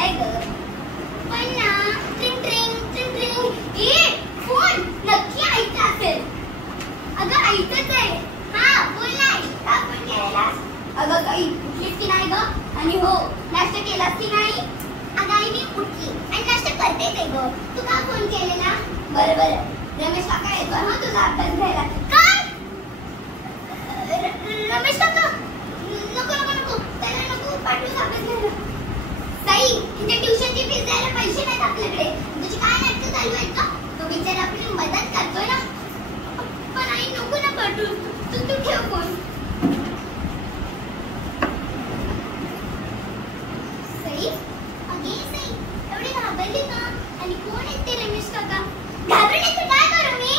खरंय ग, पण ना ट्रिंग ट्रिंग ट्रिंग ट्रिंग ए फोन नक्की आईचा असेल. अगं आईचाच आहे. हा बोल ना आई, का फोन केलेलास? अगं काही उठलीस की नाही ग? आणि हो, नाश्ता केलास की नाही? अगं आई मी उठली आणि नाश्ता करतेच आहे ग. तू का फोन केलेला? बरं बरं, रमेश काका येतो ना तुझा अभ्यास घ्यायला. काय? रमेश काका? नको नको नको, त्याला नको पाठवून अभ्यास घ्यायला. ताई, तिथे ट्युशनची फीस द्यायला पैसे नाहीत आपल्याकडे. तुझी काय नाटकं चालू आहेत का? तो बिचारा आपली मदत करतोय ना. पण आई नको ना पाठवू, तू ठेव फोन. सई, अगे सई, एवढी घाबरली का? आणि कोण आहेत ते रमेश काका? घाबरले तर काय करू मी?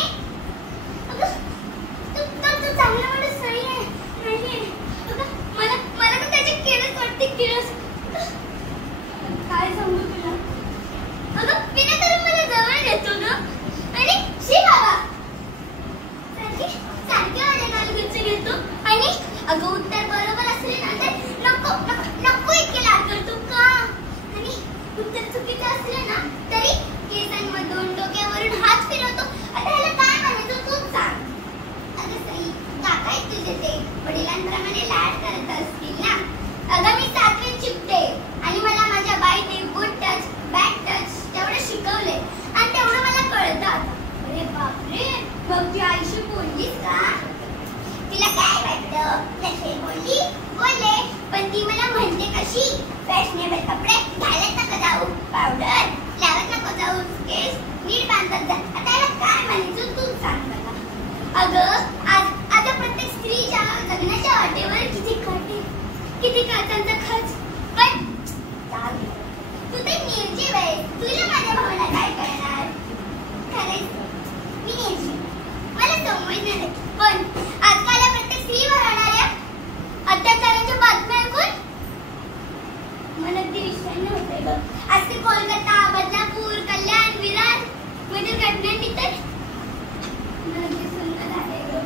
अगं तू चांगला माणूस नाही आहे. अगं मला तर त्याची किळस वाटते, किळस. काय सांगू तुला? अगं विना तर मला जवळ घेतो ना. आणि शी बाबा सारखे माझ्या नालगुच्छ घेतो. आणि अगं उत्तर बरोबर असले ना तर नको नको नको इतके लाड करतो का? आणि उत्तर चुकीचं असलं ना तरी केसांमधून डोक्यावरून हात फिरवतो. आता ह्याला काय म्हणायचं तूच सांग. अगं सई, काका आहेत तुझे, ते वडिलांप्रमाणे लाड करत असतील ना. अगं मी 7वीत शिकते आणि मला माझ्या बाईने गुड टच बॅड टच तेवढं शिकवले आणि तेवढं मला कळतं आता. अरे बापरे, मग ती आईशी बोललीस का? तिला काय वाटतं? कसे बोलली? बोलले, पण ती मला म्हणते कशी? फॅशनेबल कपडे घालत नको जाऊ, पावडर लावत नको जाऊ, केस नीट बांधत जा. आता याला काय म्हणायचं तूच सांग मला. अगं आता प्रत्येक स्त्रीच्या जगण्याच्या वाटेवर किती काटे, किती काचांचा खच. पण तू ते निर्जीव आहे, तुला माझ्या भावना काय कळणार? खरंच मी निर्जीव, मला समजणार नाही. पण आजकाल प्रत्येक स्त्रीवर होणाऱ्या अत्याचाराच्या बातम्या ऐकून मला अगदी विश्वास नव्हते ग. आज ते कोलकाता, बदलापूर, कल्याण, विरार मधील घटनांनी तर मला अगदी सुंदर आहे ग.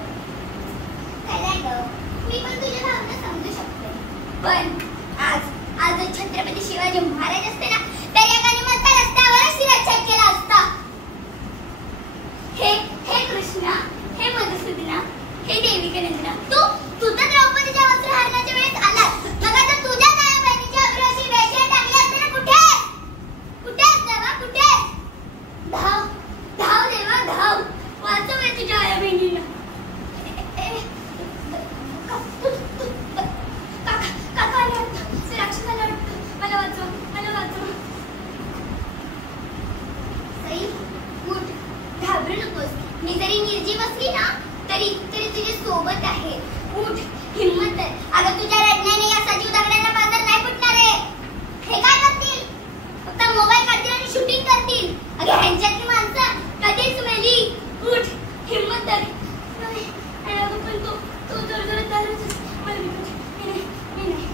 खरंय ग, मी पण तुझ्या भावना समजू शकते. पण आज छत्रपती शिवाजी महाराज असते ना तर या गनिमतच्या रस्त्यावरच शिरच्छेद केला असता. हे कृष्णा, हे मधुसूदना, हे देविका नंदना, तू तर द्रौपदीच्या वस्त्रहरणाच्या वेळेस आलास. मग आता तुझ्या नव्या बहिणीच्या अग्रवाशी वेश्या टाकल्या असते ना. कुठे आहेस देवा, कुठे? धाव धाव देवा धाव, वाचव तुझ्या आया बहिणीला. मी जरी निर्जीव असली ना तरी तुझ्या सोबत आहे. उठ, हिम्मत कर. अगं तुझ्या रडण्याने या सजीव दगडांना बाजार नाही फुटणार आहे. हे काय करतील? फक्त मोबाईल काढतील आणि शूटिंग करतील. अगं ह्यांच्यातली माणसं कधीच मेली. उठ, हिम्मत कर. अगं पण तो जोरजोरात दारूच. मी नाही.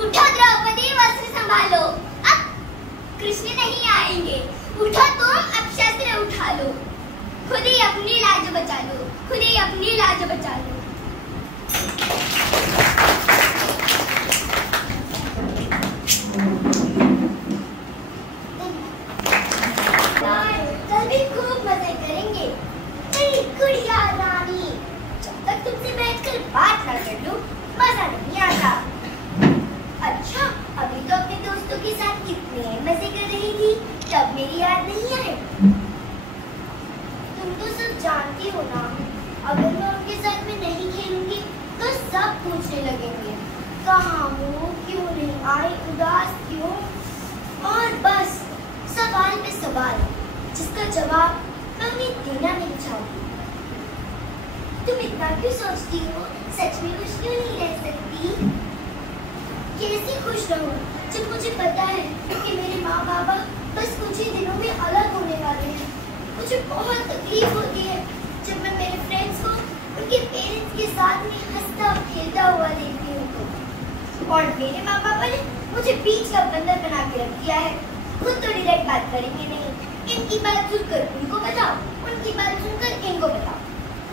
उठो द्रौपदी, वस्त्र संभालो, अब कृष्ण नहीं आएंगे. उठो तुम, अब शस्त्र उठा लो. खुद ही अपनी लाज बचा लो, खुद ही अपनी लाज बचा लो. कल भी खूब मजे करेंगे मेरी गुड़िया रानी. जब तक तुमसे बैठकर बात ना कर लूं मजा नहीं आता. अच्छा, अभी तो अपने दोस्तों के साथ कितने मजे कर रही थी, तब मेरी याद नहीं आई. तो सब जानती हो ना, अगर मैं उनके साथ में नहीं खेलूंगी तो सब पूछने लगेंगे कहाँ हो, क्यों नहीं आई, उदास क्यों. और बस सवाल पे सवाल जिसका जवाब मैं उन्हें देना नहीं चाहती. तुम इतना क्यों सोचती हो? सच में खुश क्यों नहीं रह सकती? कैसे खुश रहूं जब मुझे पता है कि मेरे माँ बाबा बस कुछ ही दिनों में अलग होने वाले हैं. मुझे बहुत तकलीफ होती है जब मैं मेरे फ्रेंड्स को उनके पेरेंट्स के साथ में हंसता खेलता हुआ देखती हूँ तो. और मेरे माँ पापा ने मुझे बीच का बंदर बना के रख दिया है. खुद तो डायरेक्ट बात करेंगे नहीं. इनकी बात सुनकर उनको बताओ, उनकी बात सुनकर इनको बताओ.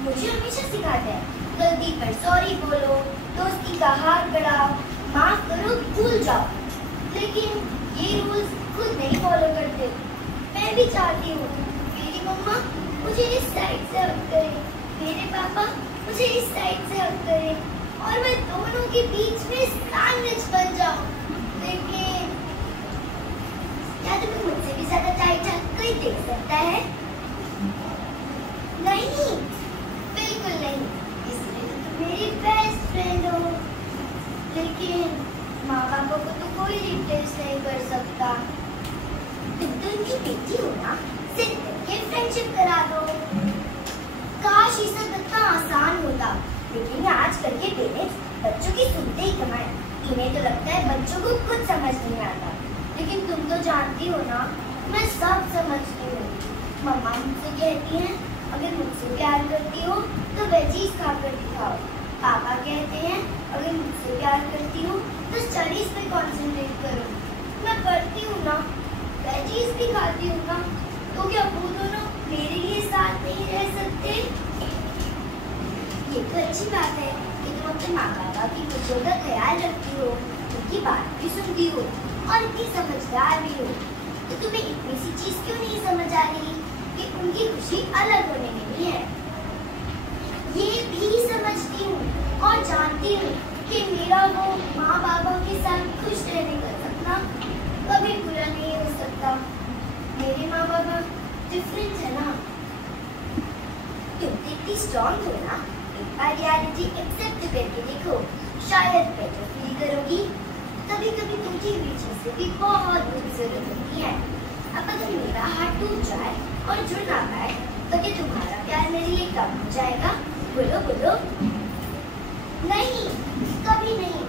मुझे हमेशा सिखाते हैं गलती पर सॉरी बोलो, दोस्ती का हाथ बढ़ाओ, माफ करो, भूल जाओ. लेकिन ये रूल्स खुद नहीं फॉलो करते। मैं भी चाहती हूँ मेरी मम्मा मुझे इस साइड से हक करे, मेरे पापा मुझे इस साइड से हक करे और मैं दोनों के बीच में सैंडविच बन जाऊँ। लेकिन क्या तुम्हें मुझसे भी ज्यादा टाइट हक कोई देख सकता है? नहीं, बिल्कुल नहीं, इसलिए तो तुम मेरी बेस्ट फ्रेंड हो। लेकिन माँ बापों को तो कोई रिप्लेस नहीं कर सकता। तुम तो इनकी बेटी हो ना, सिर्फ करके फ्रेंडशिप करा दो। काश ये सब इतना आसान होता, लेकिन आजकल के पेरेंट्स बच्चों की सुनते ही कमाए। इन्हें तो लगता है बच्चों को कुछ समझ नहीं आता, लेकिन तुम तो जानती हो ना, मैं सब समझती हूँ। मम्मा मुझसे कहती हैं अगर मुझसे प्यार करती हो तो वेजीज खाकर दिखाओ। पापा कहते हैं अगर मुझसे प्यार करती हो तो स्टडीज पे कंसंट्रेट करो। मैं पढ़ती हूँ ना, वेजीज भी खाती हूँ ना, तो क्या वो दोनों मेरे लिए साथ नहीं रह सकते? ये तो अच्छी बात है कि तुम अपने माँ बाबा की खुशियों का ख्याल रखती हो, उनकी बात भी सुनती हो और इतनी समझदार भी हो। तो तुम्हें इतनी सी चीज क्यों नहीं समझ आ रही कि उनकी खुशी अलग होने में है? ये भी समझती हूँ और जानती हूँ कि मेरा वो माँ बाबा के साथ खुश रहने का सपना कभी पूरा नहीं हो सकता। मेरे माँ बाबा डिफरेंट है ना। तुम इतनी स्ट्रॉन्ग हो ना, एक बार रियलिटी एक्सेप्ट करके देखो, शायद बेटर फील करोगी। कभी कभी टूटी हुई चीजें भी बहुत खूबसूरत होती है। अब अगर मेरा हाथ टूट जाए और जुड़ ना पाए तो क्या तुम्हारा प्यार मेरे लिए कम हो जाएगा? बोलो बोलो। नहीं, कभी नहीं।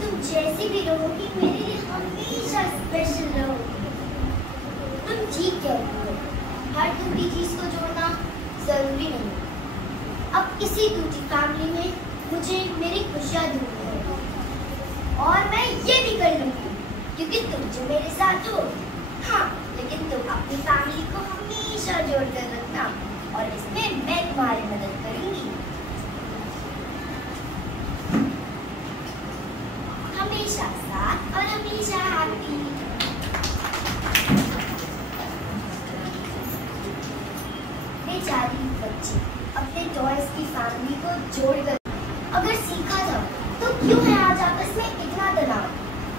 तुम जैसी भी रहोगी मेरे लिए हमेशा स्पेशल रहोगी। तुम ठीक कहती हो, हर टूटी चीज को जोड़ना जरूरी नहीं। अब किसी टूटी फैमिली में मुझे मेरी खुशियाँ ढूंढनी होगी और मैं ये भी कर लूंगी क्योंकि तुम जो मेरे साथ हो। हाँ, लेकिन तुम अपनी फैमिली को हमेशा जोड़कर रखना और इसमें मैं तुम्हारी मदद करूंगी। हमेशा साथ और हमेशा हैप्पी। बेचारी बच्ची अपने टॉयज की फैमिली को जोड़कर अगर सीखा था तो क्यों है आज आपस में इतना तनाव?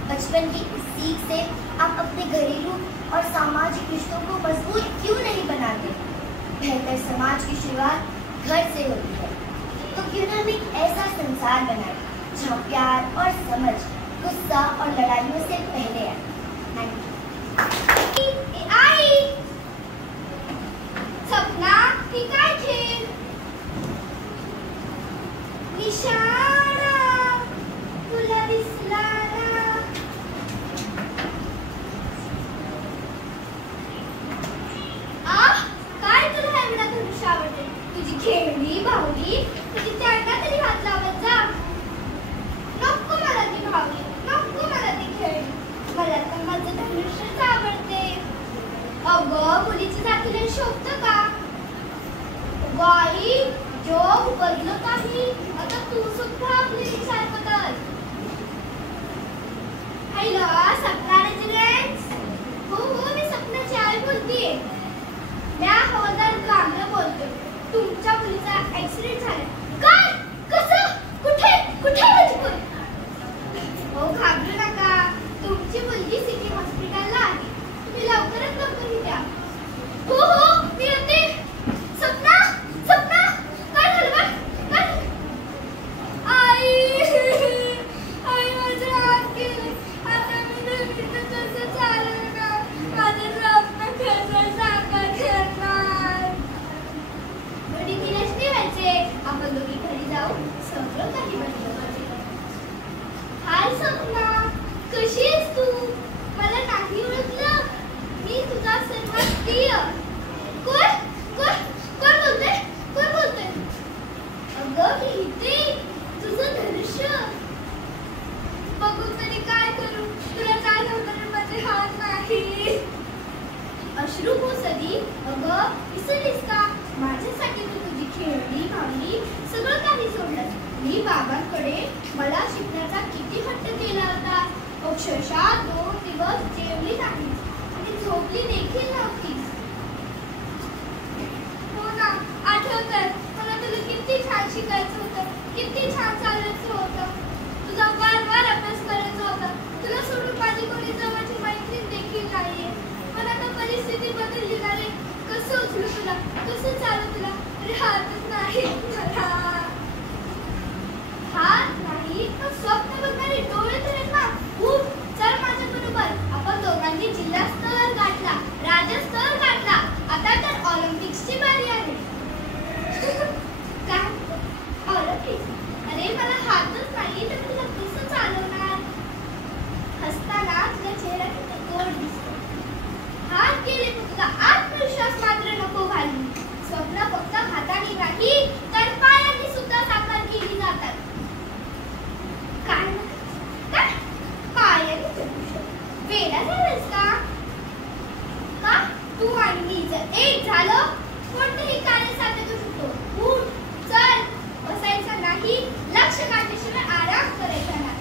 बचपन की इस सीख से आप अपने घरेलू और सामाजिक रिश्तों को मजबूत क्यों नहीं बनाते? बेहतर समाज की शुरुआत घर से होती है, तो क्यों ना हम एक ऐसा संसार बनाए जहाँ प्यार और समझ, गुस्सा और लड़ाइयों से पहले है। सपना काय खेल निशाणा तुला दिसला ना। काय तुला एवढा धनुष्य आवडते? तुझी खेळणी भावली, तुझी त्यांना तरी हात लावत जा। नको मला ती भावली, नको मला ती खेळणी, मला तर माझं धनुष्यच आवडते। अगं मुलीची जातीला शोभतं का? बाई जग बदलत काही, आता तू सुद्धा आपली दिशा बदल। Hello Sapna residents. हो मी सपनाची आई बोलतेय। मैं हवालदार कांबळे बोलतोय। तुमच्या मुलीचा ऍक्सिडेंट झालाय। काय? कसं? कुठे? कुठे माझी मुलगी? हो घाबरू नका, तुमची मुलगी सिटी हॉस्पिटलला आहे, तुम्ही लवकरात लवकर इथे या। हो हो मी येते। सपना सपना काय झालं? काय? आई आई माझ्या हात गेले, आता मी नेहमीच कसं चालवणार? माझं स्वप्न कसं साकार करणार? बडी निराश नाही व्हायचे, आपण दोघी घरी जाऊ, सगळं काही बदलून जाईल। हाय सपना, कशी आहेस तू? मला नाही ओळखलं? मी तुझा सर्वात प्रिय। कोण कोण कोण बोलतोय? कोण बोलतोय? अगं मी इथे, तुझं धनुष्य बघून तरी काय करू? तुला काय होतं? माझे हात नाही। अश्रू कोसली, अगं विसरलीस का? माझ्यासाठी तू तुझी खेळणी भावली सगळं काही सोडलं। मी बाबांकडे मला शिकण्याचा किती हट्ट केला होता, अक्षरशः 2 बघ जेवली नाही आणि झोपली देखील नव्हती. हो ना, आठवतं मला तुला किती छान शिकायचं होतं, किती छान चालायचं होतं, तुझा वारंवार अभ्यास करायचा होता. तुला सोडून माझी कोणी जवळची मैत्रीण देखील नाहीये. मला तर परिस्थिती बदलली ना रे. कसं उचलू तुला, कसं चालू तुला, राहतच नाही मला. हात नाही तर स्वप्न बघणारे डोळे तर आहेत ना. खूप चल माझ्या बरोबर. आपण दोघांनी जिल्हा स्तर गाठला, राज्य स्तर गाठला, आता तर ऑलिम्पिक्सची बारी आहे. काय ऑलिम्पिक्स? अरे मला हातच नाही तर तुला कसं चालवणार. हसताना तुझा चेहरा किती गोड दिसतो. हात गेले तर तुझा आत्मविश्वास मात्र नको घालू. स्वप्न फक्त हाताने नाही तर पायाने सुद्धा साकार केली जातात. काय काय पायाने जगू शकतो? वेडा झालास का? का तू आणि मी जर एक झालो कोणतेही कार्य साध्य करू शकतो. उठ, चल, बसायचं नाही, लक्ष काढल्याशिवाय आराम करायचा नाही.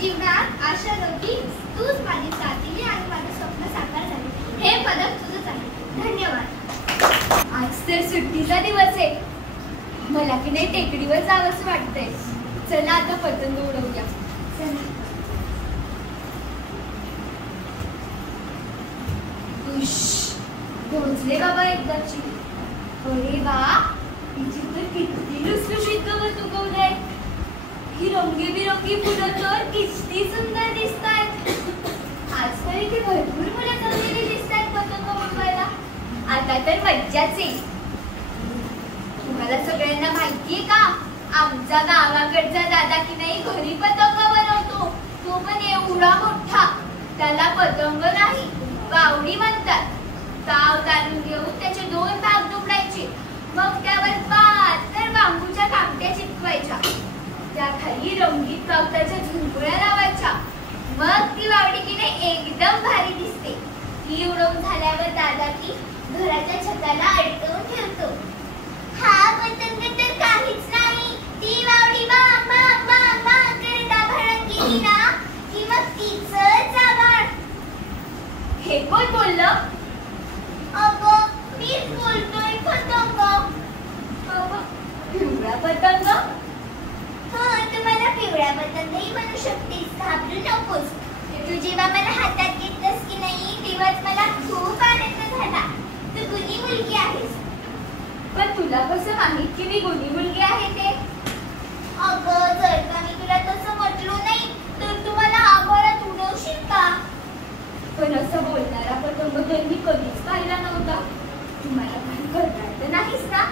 जीवनात आशा नव्हती, तूच माझी साथ दिली आणि माझं स्वप्न साकार झाले. हे पदक तुझंच आहे. धन्यवाद. आज तर सुट्टीचा दिवस आहे. मला की नाही टेकडीवर जावंसं वाटतंय. चला आता पतंग उडवूया. चला. पोहोचले बाबा एकदाची. अरे वा, तिची तर किती लुसलुशीत गवत उगवलंय. ही रंगीबिरंगी फुलं तर किती सुंदर दिसतात. आज तर इथे भरपूर मुलं जमलेली दिसतात पतंग उडवायला. आता तर मज्जाच येईल. तुम्हाला सगळ्यांना माहितीये का, आमचा गावाकडचा दादा की नाही घरी पतंग बनवतो. तो पण एवढा मोठा. त्याला पतंग नाही, वावडी म्हणतात. ताव तारून घेऊन त्याचे 2 भाग दुमडायचे. मग त्यावर पातळ बांबूच्या कामट्या चिटकवायच्या. त्या खाली रंगीत कागदाच्या झुंबळ्या लावायच्या. मग ती वावडी की नाही एकदम भारी दिसते. ती उडवून झाल्यावर दादा की घराच्या छताला अडकवून ठेवतो. हा पतंग तर काहीच नाही. ती वावडी बा बा बा बा करत आभाळात गेली ना की मग तिचंच आभाळ. हे कोण बोललं? अगं मीच बोलतोय. पतंग. पिवळा पतंग? हो, तुम्हाला पिवळा पतंगही बनू शकतेस. घाबरू नकोस. तू जेव्हा मला हातात घेतलंस की नाही तेव्हाच मला खूप आनंद झाला. तू गुणी मुलगी आहेस. पण तुला कसं माहित की मी गुणी मुलगी आहे ते? अगं जर का मी तुला तसं म्हटलो नाही तर तू मला आभाळात उडवशील का? पण असं बोलणारा पतंग तर मी कधीच पाहिला नव्हता. तुम्हाला काही करता तर नाहीस ना?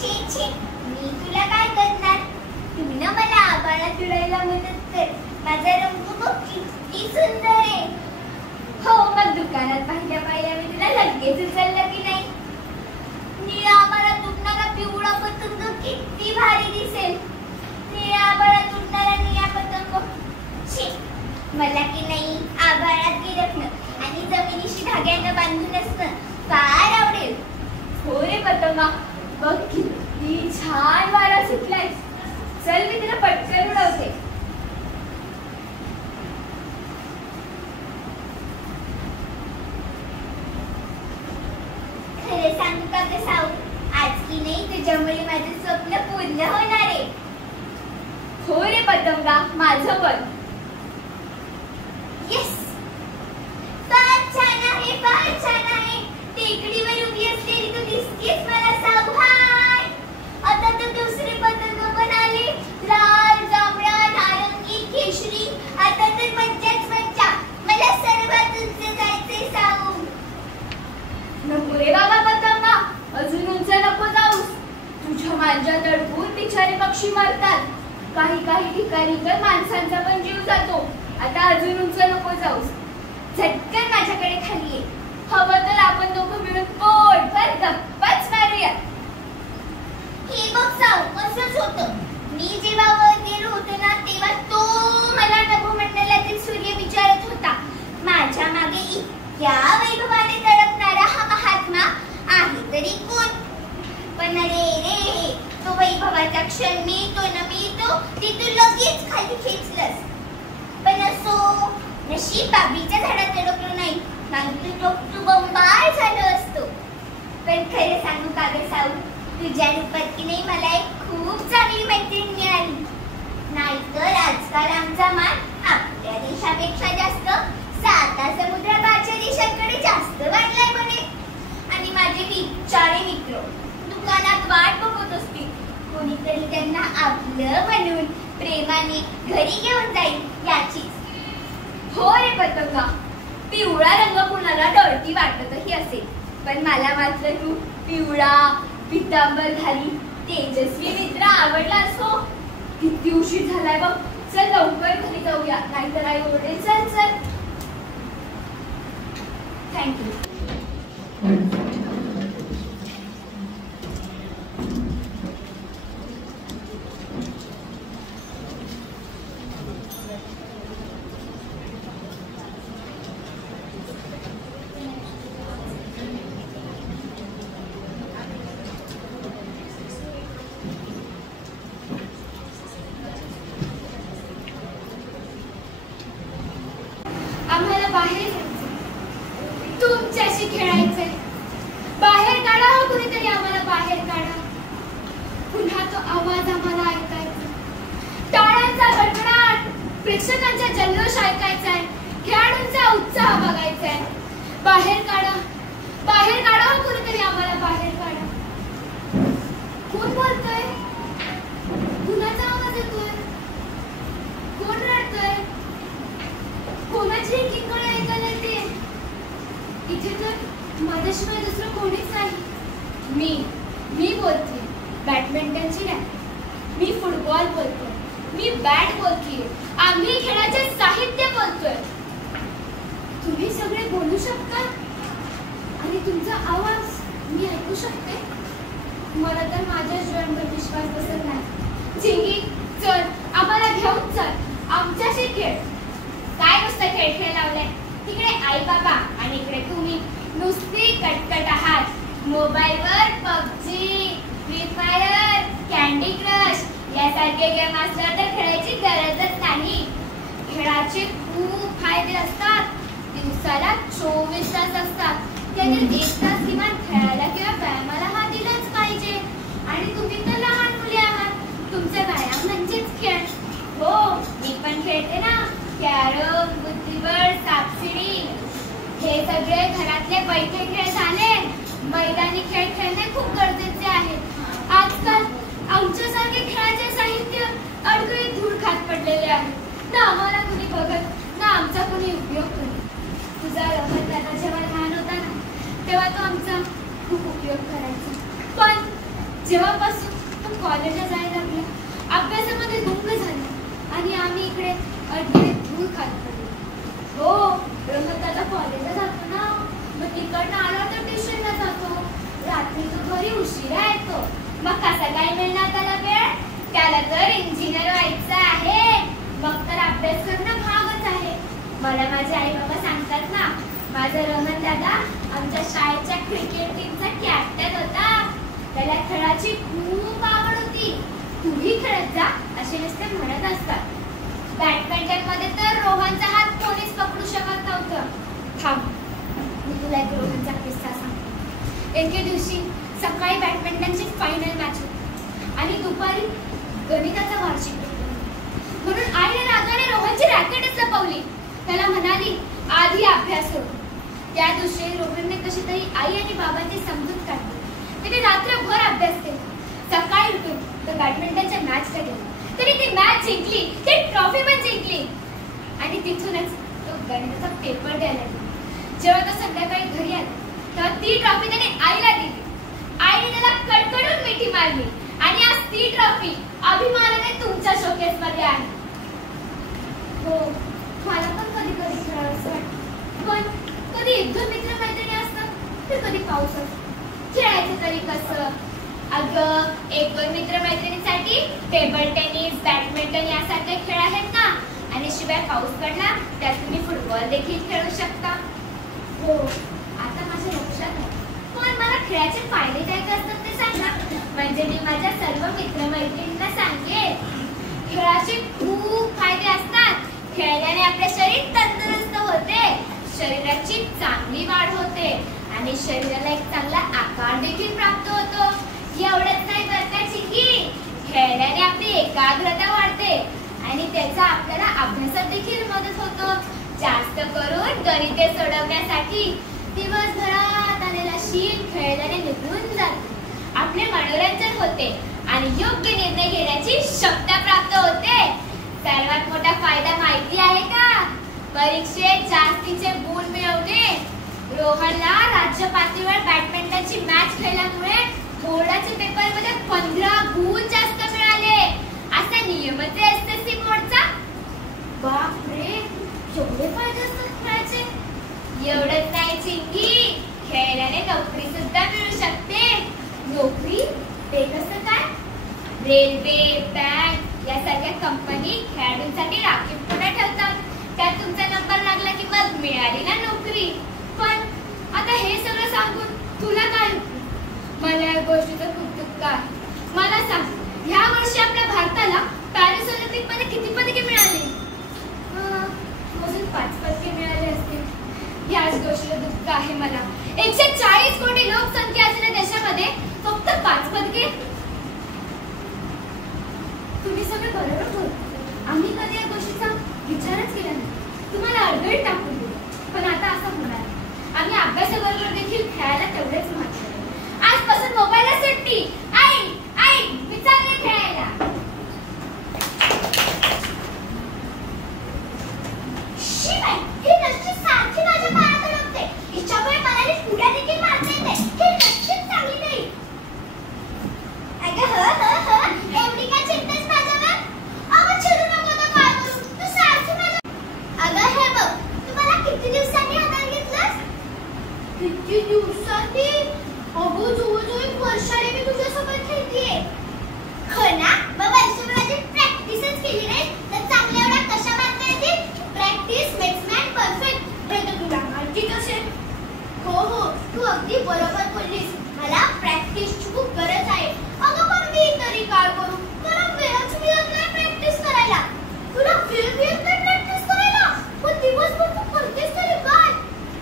छे छे, मी तुला काय करणार? तू ना मला आभाळात उडायला मदत कर. माझा रंग बघ किती सुंदर आहे. हो, मग दुकानात पाहिल्या पाहिल्या मी तुला लगेच उचललं की नाही? निळ्या आभाळात उडणारा पिवळा पतंग किती भारी दिसेल. निळ्या आभाळात उडणारा निळा पतंग. छे, मला की नाही आभाळात गिरकणं आणि जमिनीशी धाग्यानं बांधून असणं फार आवडेल. हो रे पतंगा, बघ किती छान वारा सुटलाय. चल मी तुला पटकन उडवते. खरं सांगू का ग साऊ, आज की नाही तुझ्यामुळे माझं स्वप्न पूर्ण होणार आहे. हो रे पतंगा, माझं पण. येस, फार छान आहे, फार छान आहे. टेकडीवर उभी असलेली तू दिसतेस मला साऊ. हाय, आता तर दुसरे पतंग पण आले. लाल, जांभळा, नारंगी, केशरी. आता तर मज्जाच मज्जा. मला सर्वात उंच जायचंय साऊ. नको रे बाबा पतंगा, अजून उंच नको जाऊस. तुझ्या मांज्यात अडकून बिचारे पक्षी मरतात. काही काही ठिकाणी तर माणसांचा पण जीव जातो. आता अजून उंच नको जाऊस. झटकन माझ्याकडे खाली ये. हवं तर आपण दोघं मिळून पोटभर गप्पाच मारूया. हे बघ साऊ, असंच होतं. मी जेव्हा वर गेलो होतो ना तेव्हा तो मला नभोमंडलातील सूर्य विचारत होता, माझ्या मागे इतक्या वैभवाने तडकणारा हा महात्मा आहे तरी कोण. पण अरे रे, तो वैभवाचा क्षण मिळतो न मिळतो ते तू लगेच खाली खेचलंस. पण असो, नशीब बाबीच्या झाडात अडकलो नाही, नाहीतर तू बंबाळ झालो असतो. पण खरं सांगू का ग साऊ, तुझ्या रूपात की नाही मला एक खूप चांगली मैत्रीण मिळाली. नाहीतर आजकाल आमचा मान आपल्या देशापेक्षा जास्त 7 समुद्रापारच्या देशांकडे जास्त वाढलाय म्हणे. आणि माझे बिचारे मित्र दुकानात वाट बघत असतील, कोणीतरी त्यांना आपलं म्हणून प्रेमाने घरी घेऊन जाईल याचीच. हो रे पतंगा, पिवळा रंग कुणाला डळती वाटतही असेल, पण मला मात्र तू पिवळा पितांबरधारी तेजस्वी मित्र आवडला असो. किती उशीर झालाय बघ, चल लवकर घरी जाऊया, नाहीतर आई ओरडेल. चल चल. थँक्यू. आम्हाला बाहेर जायचंय, तुमच्याशी खेळायचंय. बाहेर काढा हो कुणीतरी, आम्हाला बाहेर काढा. पुन्हा तो आवाज आम्हाला ऐकायचा, टाळ्यांचा गडगडाट, प्रेक्षकांचा जल्लोष ऐकायचाय, खेळाडूंचा उत्साह बघायचाय. बाहेर काढा हो कुणीतरी, आम्हाला बाहेर काढा. कोण बोलतोय? कुणाचा आवाज येतोय? कोण रडतोय? कोणाची किंकाळी ऐकायला येते? इथे तर माझ्याशिवाय दुसरं कोणीच नाही. मी बोलते बॅडमिंटनची नाही, मी फुटबॉल बोलतोय, मी बॅट बोलतीये, आम्ही खेळाचे साहित्य बोलतोय. तुम्ही सगळे बोलू शकता आणि तुमचा आवाज मी ऐकू शकते. मला तर माझ्या डोळ्यांवर विश्वास बसत नाही. झिंगी, चल आम्हाला घेऊन चल, आमच्याशी खेळ. काय नुसतं खेळ खेळ लावलाय? तिकडे आई बाबा आणि इकडे तुम्ही नुसती कटकट आहात. मोबाईलवर PUBG, free fire, candy crush यासारखे गेम असल्यावर तर खेळायची गरजच नाही. खेळाचे खूप फायदे असतात. दिवसाला 24 तास असतात, त्यातील 1 तास किमान खेळायला किंवा व्यायामाला हा दिलाच पाहिजे. आणि तुम्ही तर लहान मुले आहात, तुमचा व्यायाम म्हणजेच खेळ. हो, मी पण खेळते ना, कॅरम, बुद्धिबळ, सापशिडी. हे सगळे घरातले बैठे खेळ झाले. मैदानी खेळ खेळणे खूप गरजेचे आहे. आजकाल आमच्यासारखे खेळाचे साहित्य अडगळीत धूळ खात पडलेले आहे. ना आम्हाला कुणी बघत, ना आमचा कुणी उपयोग करत. तुझा रोहन दादा जेव्हा लहान होता ना, तेव्हा तो आमचा खूप उपयोग करायचा. पण जेव्हापासून तो कॉलेजला जायला लागला, अभ्यासामध्ये गुंग झाला आणि आम्ही इकडे अडगळीत धूळ खात पडलो. हो, रोहन दादा कॉलेजला जातो ना, मग तिकडनं आला तर ट्युशनला जातो. रात्री तो घरी उशिरा येतो. मग कसा काय मिळणार त्याला वेळ? त्याला तर इंजिनियर व्हायचं आहे, मग तर अभ्यास करणं भागच आहे. मला माझे आई बाबा सांगतात ना, माझा रोहन दादा आमच्या शाळेच्या क्रिकेट टीमचा कॅप्टन होता. त्याला खेळाची खूप आवड होती. तूही खेळत जा असे नुसते म्हणत असतात. बॅडमिंटन मध्ये तर रोहनचा हात कोणीच पकडू शकत नव्हतं. थांब, मी तुला एक रोहनचा किस्सा सांगतो. एके दिवशी सकाळी बॅडमिंटनची फायनल मॅच होती आणि दुपारी गणिताचा वार्षिक होता. म्हणून आईने रागाने रोहनची रॅकेटच लपवली. त्याला म्हणाली, आधी अभ्यास करू. त्या दिवशी रोहनने कशी तरी आई आणि बाबांची समजूत काढली. त्याने रात्रभर अभ्यास केला. सकाळी उठून तो बॅडमिंटनच्या मॅचला गेला. तरी ती मॅच जिंकली, ती ट्रॉफी पण जिंकली. आणि तिथूनच तो गणिताचा पेपर द्यायला गेला. जेव्हा तो संध्याकाळी घरी आला तेव्हा ती ट्रॉफी त्याने आईला दिली. आईने त्याला कडकडून मिठी मारली आणि आज ती ट्रॉफी अभिमानाने तुमच्या शोकेस मध्ये आहे. हो, मला पण कधी कधी खेळावंसं वाटतं, पण कधी 1-2 मित्र मैत्रिणी तर कधी पाऊसच. खेळायचं तरी कसं? अगं, 1-2 मित्रमैत्रिणींसाठी टेबल टेनिस, बॅडमिंटन यासारखे खेळ आहेत ना. आणि शिवाय पाऊस पडला त्यात तुम्ही फुटबॉल देखील खेळू शकता. हो, आता माझ्या लक्षात आहे. पण मला खेळाचे फायदे काय काय असतात ते सांग ना. म्हणजे मी माझ्या सर्व मित्रमैत्रिणींना सांगेन. खेळाचे खूप फायदे असतात. खेळल्याने आपले शरीर तंदुरुस्त होते, शरीराची चांगली वाढ होते आणि शरीराला एक चांगला आकार देखील प्राप्त होतो. एवढंच नाही बरं का चिंकी, खेळल्याने आपली एकाग्रता वाढते आणि त्याचा आपल्याला अभ्यासात देखील मदत होतो. जास्त करून गणिते सोडवण्यासाठी दिवसभरात आलेला शील खेळल्याने निघून जातो. आपले मनोरंजन होते आणि योग्य निर्णय घेण्याची क्षमता प्राप्त होते. सर्वात मोठा फायदा माहिती आहे का? परीक्षेत जास्तीचे गुण मिळवणे. रोहनला राज्य पातळीवर बॅडमिंटनची मॅच खेळल्यामुळे बोर्डाच्या पेपरमध्ये 15 गुण जास्त मिळाले. असा नियमच आहे एसएससी बोर्डचा. बापरे, एवढे फायदे असतात खेळाचे. एवढंच नाही चिंकी, खेळल्याने नोकरी सुद्धा मिळू शकते. नोकरी? ते कसं काय? रेल्वे, बँक यासारख्या कंपनी खेळाडूंसाठी राखीव पुढे ठेवतात. त्यात तुमचा नंबर लागला की मग मिळाली ना नोकरी. पण आता हे सगळं सांगून तुला काय? मला या गोष्टीचं खूप दुःख आहे. मला सांग, ह्या वर्षी आपल्या भारताला पॅरिस ऑलिम्पिक मध्ये किती पदके मिळाली? अजून 5 पदके मिळाले असतील. याच गोष्टीचं दुःख आहे मला. 140 कोटी लोकसंख्या असलेल्या देशामध्ये फक्त 5 पदके. तुम्ही सगळे बरोबर बोलता. आम्ही कधी या गोष्टीचा विचारच केला नाही. तुम्हाला अडगळीत टाकून दिलं. पण आता असं होणार. आम्ही अभ्यासाबरोबर देखील खेळायला तेवढेच महत्त्व देऊ. आजपासून मोबाईलला सुट्टी. आई आई, मी चालले खेळायला. शिवाय ही नक्कीच सारखी माझ्या पायात अडकते. हिच्यामुळे मला पुढ्या देखील मारता येते. ही नक्कीच चांगली नाही. अगं एवढी काय चिंताच माझ्यावर? अगं चिडू नको तर काय करू? तू सारखी माझ्या. अगं हे बघ, तू मला किती दिवसांनी हातात घेतलंस? किती दिवसांनी? अगं जवळजवळ 1 वर्षाने मी तुझ्यासोबत खेळतेय. हो ना? मग वर्षभराची प्रॅक्टिसच केली नाही तर चांगल्या एवढ्या कशा मारता येतील? प्रॅक्टिस मेक्स मॅन परफेक्ट हे तर तुला माहितीच असेल. हो तू अगदी बरोबर बोललीस. मला प्रॅक्टिसची खूप गरज आहे. अगं पण मी तरी काय करू? मला वेळच मिळत नाही प्रॅक्टिस करायला. तुला वेळ मिळत नाही प्रॅक्टिस करायला? पण दिवसभर तू करतेस तरी काय?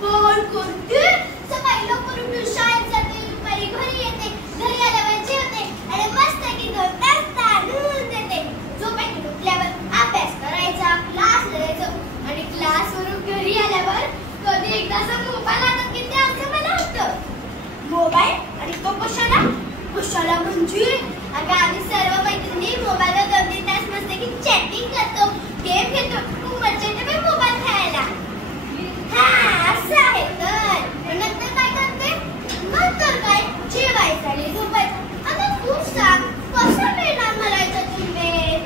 काय करते? सकाळी लवकर उठून शाळेत जाते, दुपारी घरी येते, घरी आल्यावर जेवते आणि मस्त की 2 तास ताणून देते. झोपेतून उठल्यावर अभ्यास करायचा, क्लासला जायचं आणि क्लासवरून घरी आल्यावर कधी एकदाचा मोबाईल हातात घेते असं मला वाटतं. मोबाईल आणि तो कशाला? कशाला म्हणजे? अगं आम्ही सर्व मैत्रिणी मोबाईलवर 2-3 तास मस्त की चॅटिंग करतो, गेम खेळतो. खूप मजा येते बाई मोबाईल खेळायला. असं आहे तर. नंतर काय करते? नंतर काय? जेवायचं आणि झोपायचं. आता तू सांग, कसा मिळणार मला याच्यातून वेळ?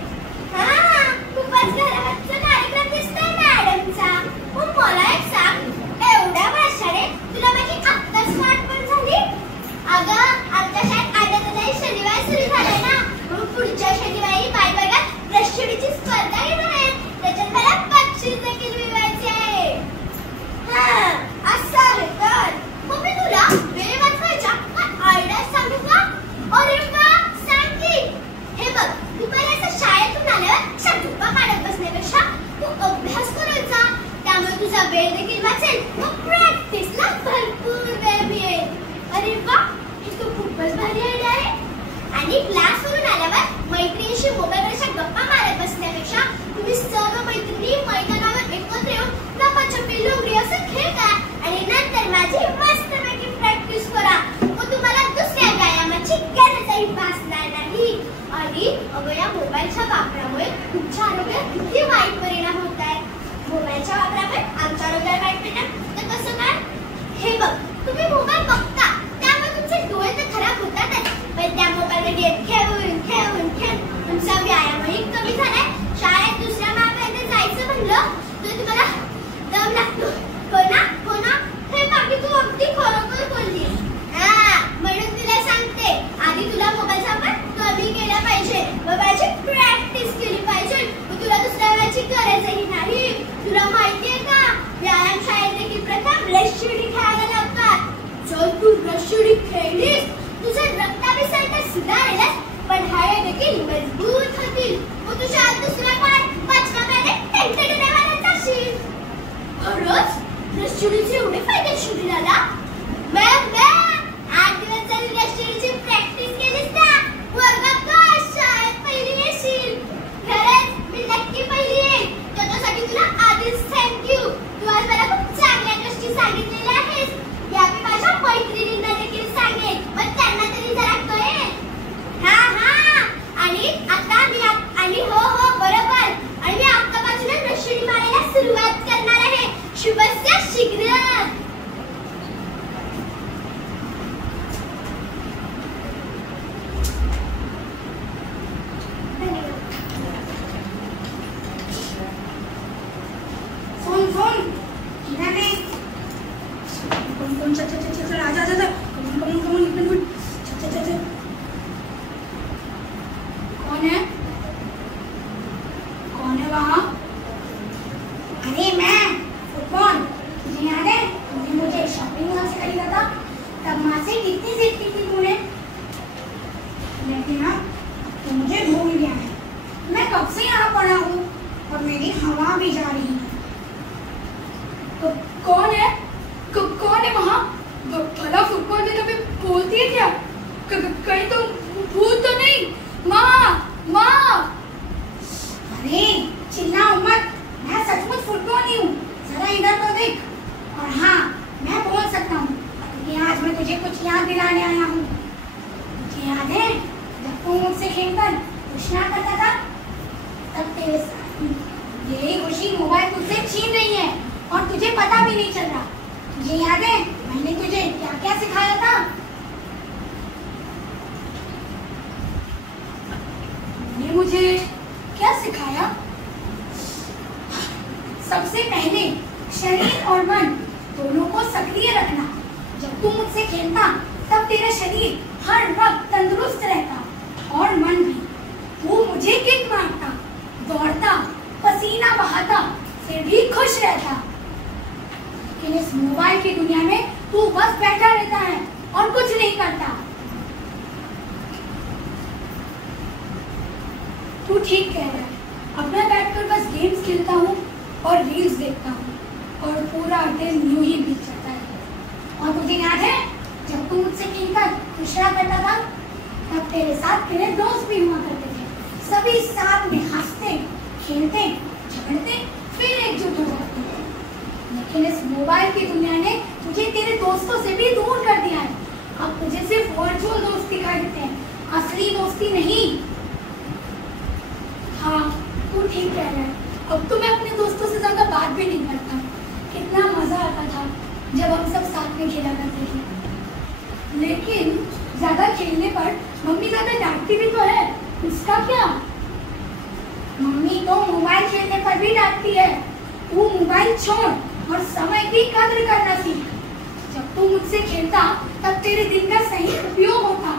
खूपच घराचा कार्यक्रम दिसतोय मॅडमचा. मग मला एक सांग, एवढ्या वर्षाने तुला माझी आत्ताच आठवण झाली? अगं आमच्या शाळेत आठवड्यात शनिवार सुरू झालाय ना, म्हणून पुढच्या शनिवारी बालवर्गात प्रश्नोत्तरीची स्पर्धा घेणार आहे. त्याच्यात मला 25 देखील मिळवायचे आहे. असं आहे तर. मग मी तुला वेळ वाचवायच्या आयडिया सांगू का? अरे वा, सांग की. हे बघ, तू पहिल्या शाळेतून आल्यावर शांतपा काढत बसण्यापेक्षा तू अभ्यास करायचा. त्यामुळे तुझा वेळ देखील वाचेल. मग प्रॅक्टिसला भरपूर वेळ मिळेल. अरे वा, ही तू खूपच भारी आयडिया आहे. आणि क्लासवरून आल्यावर मैत्रिणीशी मोबाईलवरच्या गप्पा मारत बसण्यापेक्षा तुम्ही सर्व मैत्रिणी मैदानावर एकत्र येऊन लपाछपी, लंगडी असं खेळता आणि नंतर माझी मस्तपैकी प्रॅक्टिस करा. मग तुम्हाला दुसऱ्या व्यायामाची गरजही भासणार नाही. आणि अगं या मोबाईलच्या वापरामुळे तुमच्या आरोग्यावर किती वाईट परिणाम होत आहेत. मोबाईलच्या वापरामुळे आमच्या आरोग्यावर वाईट परिणाम तर कसं काय? हे बघ, तुम्ही मोबाईल बघता त्यामुळे तुमचे डोळे तर खराब होतातच, पण त्या मोबाईलमध्ये खेळून खेळून खेळून तुमचा व्यायामही कमी झालाय. शाळेत दुसऱ्या मार्गाने जायचं म्हणलं तर तुम्हाला दम लागतो. हो ना? हे बाकी तू अगदी खरोखर बोलली. नवीन मजबूत होतील. मग तू शाळेत दुसऱ्या पाठ वाचनामध्ये टणटणीने जाशील. खरंच रसचिडीचे एवढे फायदेशीर दादा? मग 8 दिवस जर रसचिडीची प्रॅक्टिस केलीस ना, वर्गात का शाळेत पहिली येशील. खरंच मी नक्की पहिली येईल. त्याच्यासाठी तुला आधीच थँक्यू. तू आज मला खूप चांगल्या गोष्टी सांगितलेल्या आहेस. या मी माझ्या मैत्रिणींना देखील सांगेन, मग त्यांना तरी जरा कळेल. हा आणि आता मी आणि हो बरोबर. आणि मी आतापासूनच रसचिडी मारायला सुरुवात करणार आहे. शुभस्य शीघ्र. कौन है वहाँ? अरे मैं फुटबॉल. तुझे याद है तूने मुझे शॉपिंग मॉल से खरीदा था? तब माँ से कितनी जिद की थी तूने. लेकिन अब तू मुझे भूल गया है. मैं कब से यहाँ पड़ा हूँ और मेरी हवा भी जा रही है. तो कौन है वहाँ? भला फुटबॉल में कभी बोलती है क्या? कहीं तो भूत तो नहीं? माँ. अरे चिल्लाओ मत. मैं सचमुच फुटबॉल ही हूँ. जरा इधर तो देख. और हाँ, मैं बोल सकता हूँ कि आज मैं तुझे कुछ याद दिलाने आया हूँ. तुझे याद है जब तू मुझसे खेलकर खुश ना करता था, तब तेरे साथ यही खुशी मोबाइल तुझसे छीन रही है और तुझे पता भी नहीं चल रहा. तुझे याद है मैंने तुझे क्या क्या सिखाया था? तुमने मुझे क्या सिखाया? सबसे पहले शरीर और मन दोनों को सक्रिय रखना. जब तू मुझसे खेलता तब तेरा शरीर हर वक्त तंदुरुस्त रहता और मन भी. तू मुझे किक मारता, दौड़ता, पसीना बहाता, फिर भी खुश रहता. लेकिन इस मोबाइल की दुनिया में तू बस बैठा रहता है और कुछ नहीं करता. तू ठीक कह रहा है. अब मैं बैठकर बस गेम्स खेलता हूँ और रील्स देखता हूँ और पूरा दिन यूं ही बीत जाता है. और तुझे याद है जब तू मुझसे खेलकर खुश रहा करता था, तब तेरे साथ तेरे दोस्त भी हुआ करते थे. सभी साथ में हंसते, खेलते, झगड़ते, फिर एकजुट हो जाते थे. लेकिन इस मोबाइल की दुनिया ने तुझे तेरे दोस्तों से भी दूर कर दिया है. अब तुझे सिर्फ वर्चुअल दोस्त दिखाई देते हैं, असली दोस्ती नहीं. हाँ, तू ठीक कह रहा है. अब तो मैं अपने दोस्तों से ज्यादा बात भी नहीं करता. कितना मजा आता था जब हम सब साथ में खेला करते थे. लेकिन ज्यादा खेलने पर मम्मी ज्यादा डांटती भी तो है. उसका क्या? मम्मी तो मोबाइल खेलने पर भी डांटती है. तू मोबाइल छोड़ और समय की कद्र करना सीख. जब तू मुझसे खेलता तब तेरे दिन का सही उपयोग होता.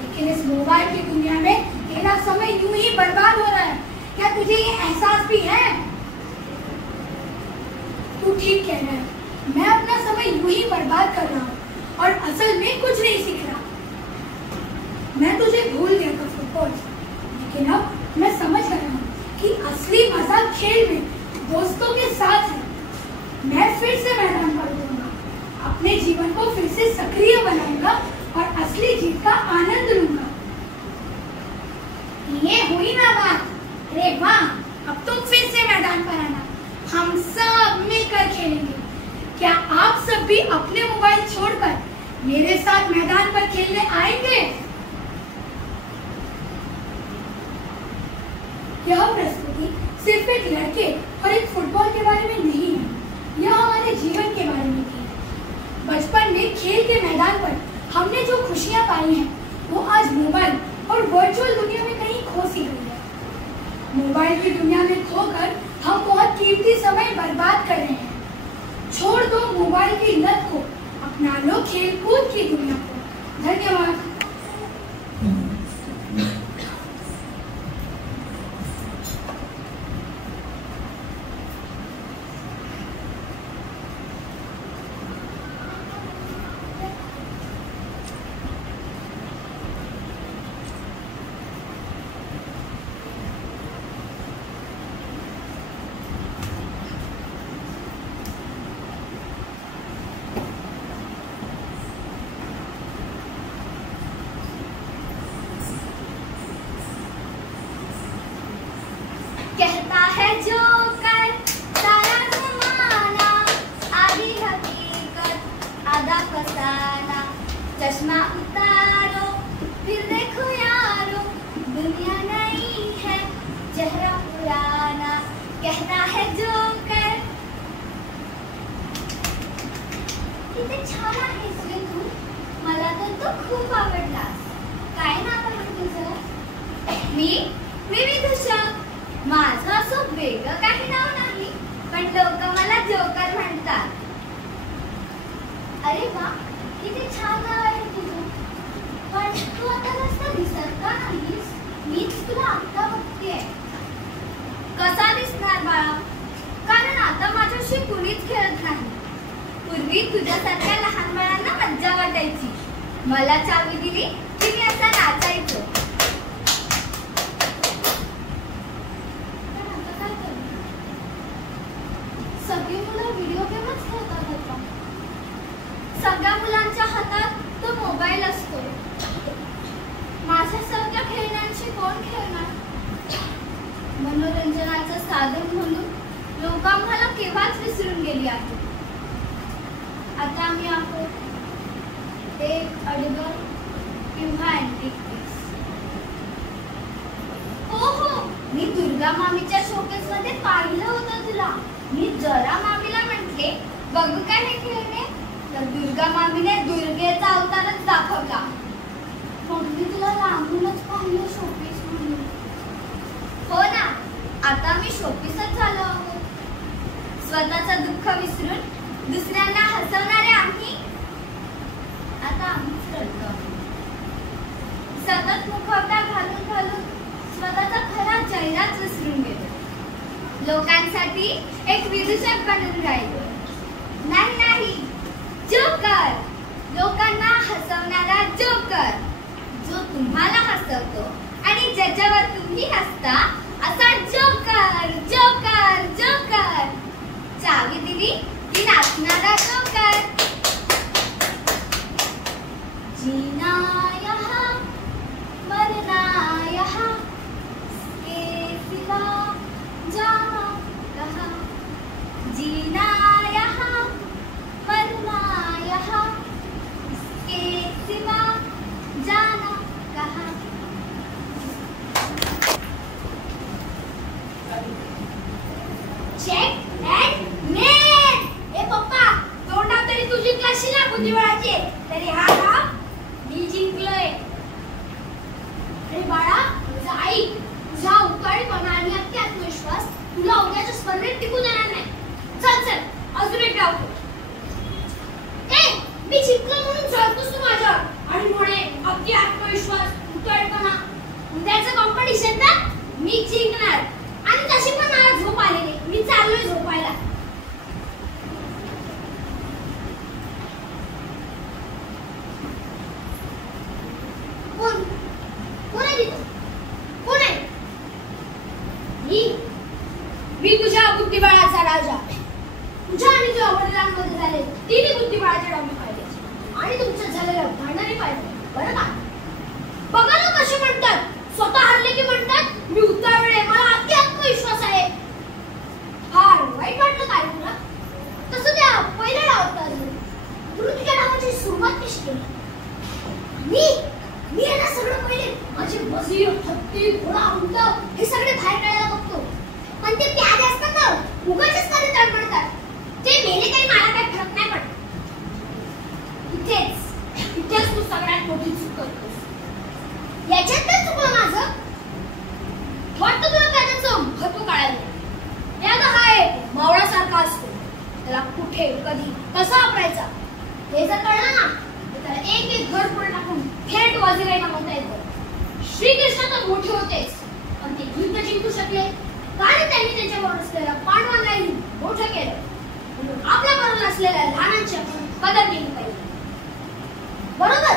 लेकिन इस मोबाइल की दुनिया में तेरा समय यूं ही बर्बाद हो रहा है. क्या तुझे ये एहसास भी है? तू ठीक कह रहा है. मैं अपना समय यूं ही बर्बाद कर रहा हूँ और असल में कुछ नहीं सीख रहा. मैं तुझे भूल गया था फुटबॉल, लेकिन अब मैं समझ गया हूँ कि असली मजा खेल में दोस्तों के साथ है. मैं फिर से मैदान पर उतरूंगा, अपने जीवन को फिर से सक्रिय बनाऊंगा और असली जीत का आनंद लूंगा. ये हुई ना बात. अरे वाह, अब तुम फिर से मैदान पर आना. हम सब मिलकर खेलेंगे. क्या आप सब भी अपने मोबाइल छोड़कर मेरे साथ मैदान पर खेलने आएंगे? यह प्रस्तुति सिर्फ एक लड़के और एक फुटबॉल के बारे में नहीं है. यह हमारे जीवन के बारे में है. बचपन में खेल के मैदान पर हमने जो खुशियां पाई हैं, वो आज मोबाइल और वर्चुअल दुनिया में कहीं खो सी गई है. मोबाइल की दुनिया में खोकर हम बहुत कीमती समय बर्बाद कर रहे हैं. छोड़ दो मोबाइल की लत को, अपना लो खेल कूद की दुनिया को. धन्यवाद. चश्मा उतारो फिर देखो यारो, दुनिया नई है चेहरा पुराना, कहना है जोकर. किती छान आहेस रे तू, मला तर तू खूप आवडलास. काय नाव आहे तुझं? मी विदुषा. माझं असं वेगळं काही नाव नाही, पण लोक मला जोकर म्हणतात. अरे वा, किती छान नाव आहे तुझं. पण तू आता जास्त दिसत का नाहीस? मीच तुला आत्ता बघतेय. कसा दिसणार बाळा? कारण आता माझ्याशी कुणीच खेळत नाही. पूर्वी तुझ्यासारख्या लहान बाळांना मज्जा वाटायची. मला चावी दिली की मी असा नाचायचो. सगळी मुलं व्हिडिओ गेमच खेळतात होता. सगळ्या मुलांच्या हातात तो मोबाईल असतो. माझ्यासारख्या खेळण्यांशी कोण खेळणार? मनोरंजनाचं साधन म्हणून लोक आम्हाला केव्हाच विसरून गेली आहेत. आता आम्ही आहोत एक अडगर किंवा अँटिक पीस. हो हो, मी दुर्गा मामीच्या शोकेस मध्ये पाहिलं होतं तुला. मी जरा मामीला म्हटले बघू काय हे खेळणे, तर दुर्गा मामीने दुर्गेचा अवतारच दाखवला. मग मी तुला लांबूनच पाहिलं शोपीस म्हणून. हो ना, आता मी शोपीसच झालो आहोत. स्वतःचं दुःख विसरून दुसऱ्यांना हसवणारे आम्ही आता आम्हीच रडतो आहोत. सतत मुखवटा घालून घालून स्वतःचा खरा चेहराच विसरून गेलो. लोकांसाठी एक विदूषक बनून राहिलो. नाही नाही, जोकर, लोकांना हसवणारा जोकर, जो तुम्हाला हसवतो आणि ज्याच्यावर तुम्ही हसता असा जोकर. जोकर जोकर, चावी दिली की नाचणारा जोकर. जीना यहाँ मरना यहाँ, इसके सिवा जाना कहाँ. जीना यहाँ मरना यहाँ, इसके सिवा जाना कहाँ. चेक अँड मेट. ए पप्पा, तोंडात तरी तू जिंकलाशी ना बुद्धिबळाचे, तरी हा डाव मी जिंकलोय. अरे बाळा, तुझा आई तुझा उकाळीपणा आणि अति आत्मविश्वास तुला उद्याच्या स्पर्धेत टिकू देणार नाही. चल चल, अजून एक डाव. ए, मी जिंकलो म्हणून जळतोस तू माझ्यावर आणि म्हणे अति आत्मविश्वास, उकाळीपणा. उद्याचं कॉम्पिटिशन तर मी जिंकणार. आणि तशी पण मला झोप आलेली, मी चाललोय झोपायला. कोण कोण आहे तिथं? कोण आहे? मी तुझ्या बुद्धिबळाचा राजा. तुझ्या आणि तुझ्या वडिलांमध्ये झाले तिन्ही बुद्धिबळाचे डाव पाहिले आणि तुमच्या झालेलं भांडणही पाहिजे, बरं का? बघा ना कसे म्हणतात, स्वतः हरले की म्हणतात मी उतावळे आहे, मला अति आत्मविश्वास आहे. फार वाईट वाटलं काय तुला? तसं त्या पहिल्या डावात तुला तुझ्या डावाची सुरुवात कशी केली? मी याला सगळं पहिले माझे वजीर, हत्ती, घोडा, उंट हे सगळे बाहेर काढायला बघतो. पण ते प्यादे असतात ना, उगाचच कधी तडमडतात. ते मेले काही मला काही फरक नाही पडत. इथेच तू सगळ्यात मोठी चूक करतोस. याच्यात तर चुकलं माझं. वाटतं तुला त्याचं महत्व कळायला. प्यादा हा एक मावळासारखा असतो, त्याला कुठे कधी कसा वापरायचा हे जर कळलं ना, तर एक एक घर पुढे टाकून थेट वजिरांना म्हणता येतं. श्रीकृष्ण तर मोठे होतेच, पण ते युद्ध जिंकू शकले कारण त्यांनी त्यांच्याबरोबर असलेल्या पांडवांना मोठं केलं. म्हणून आपल्या बरोबर असलेल्या लहानांची आपण कदर केली पाहिजे. बरोबर,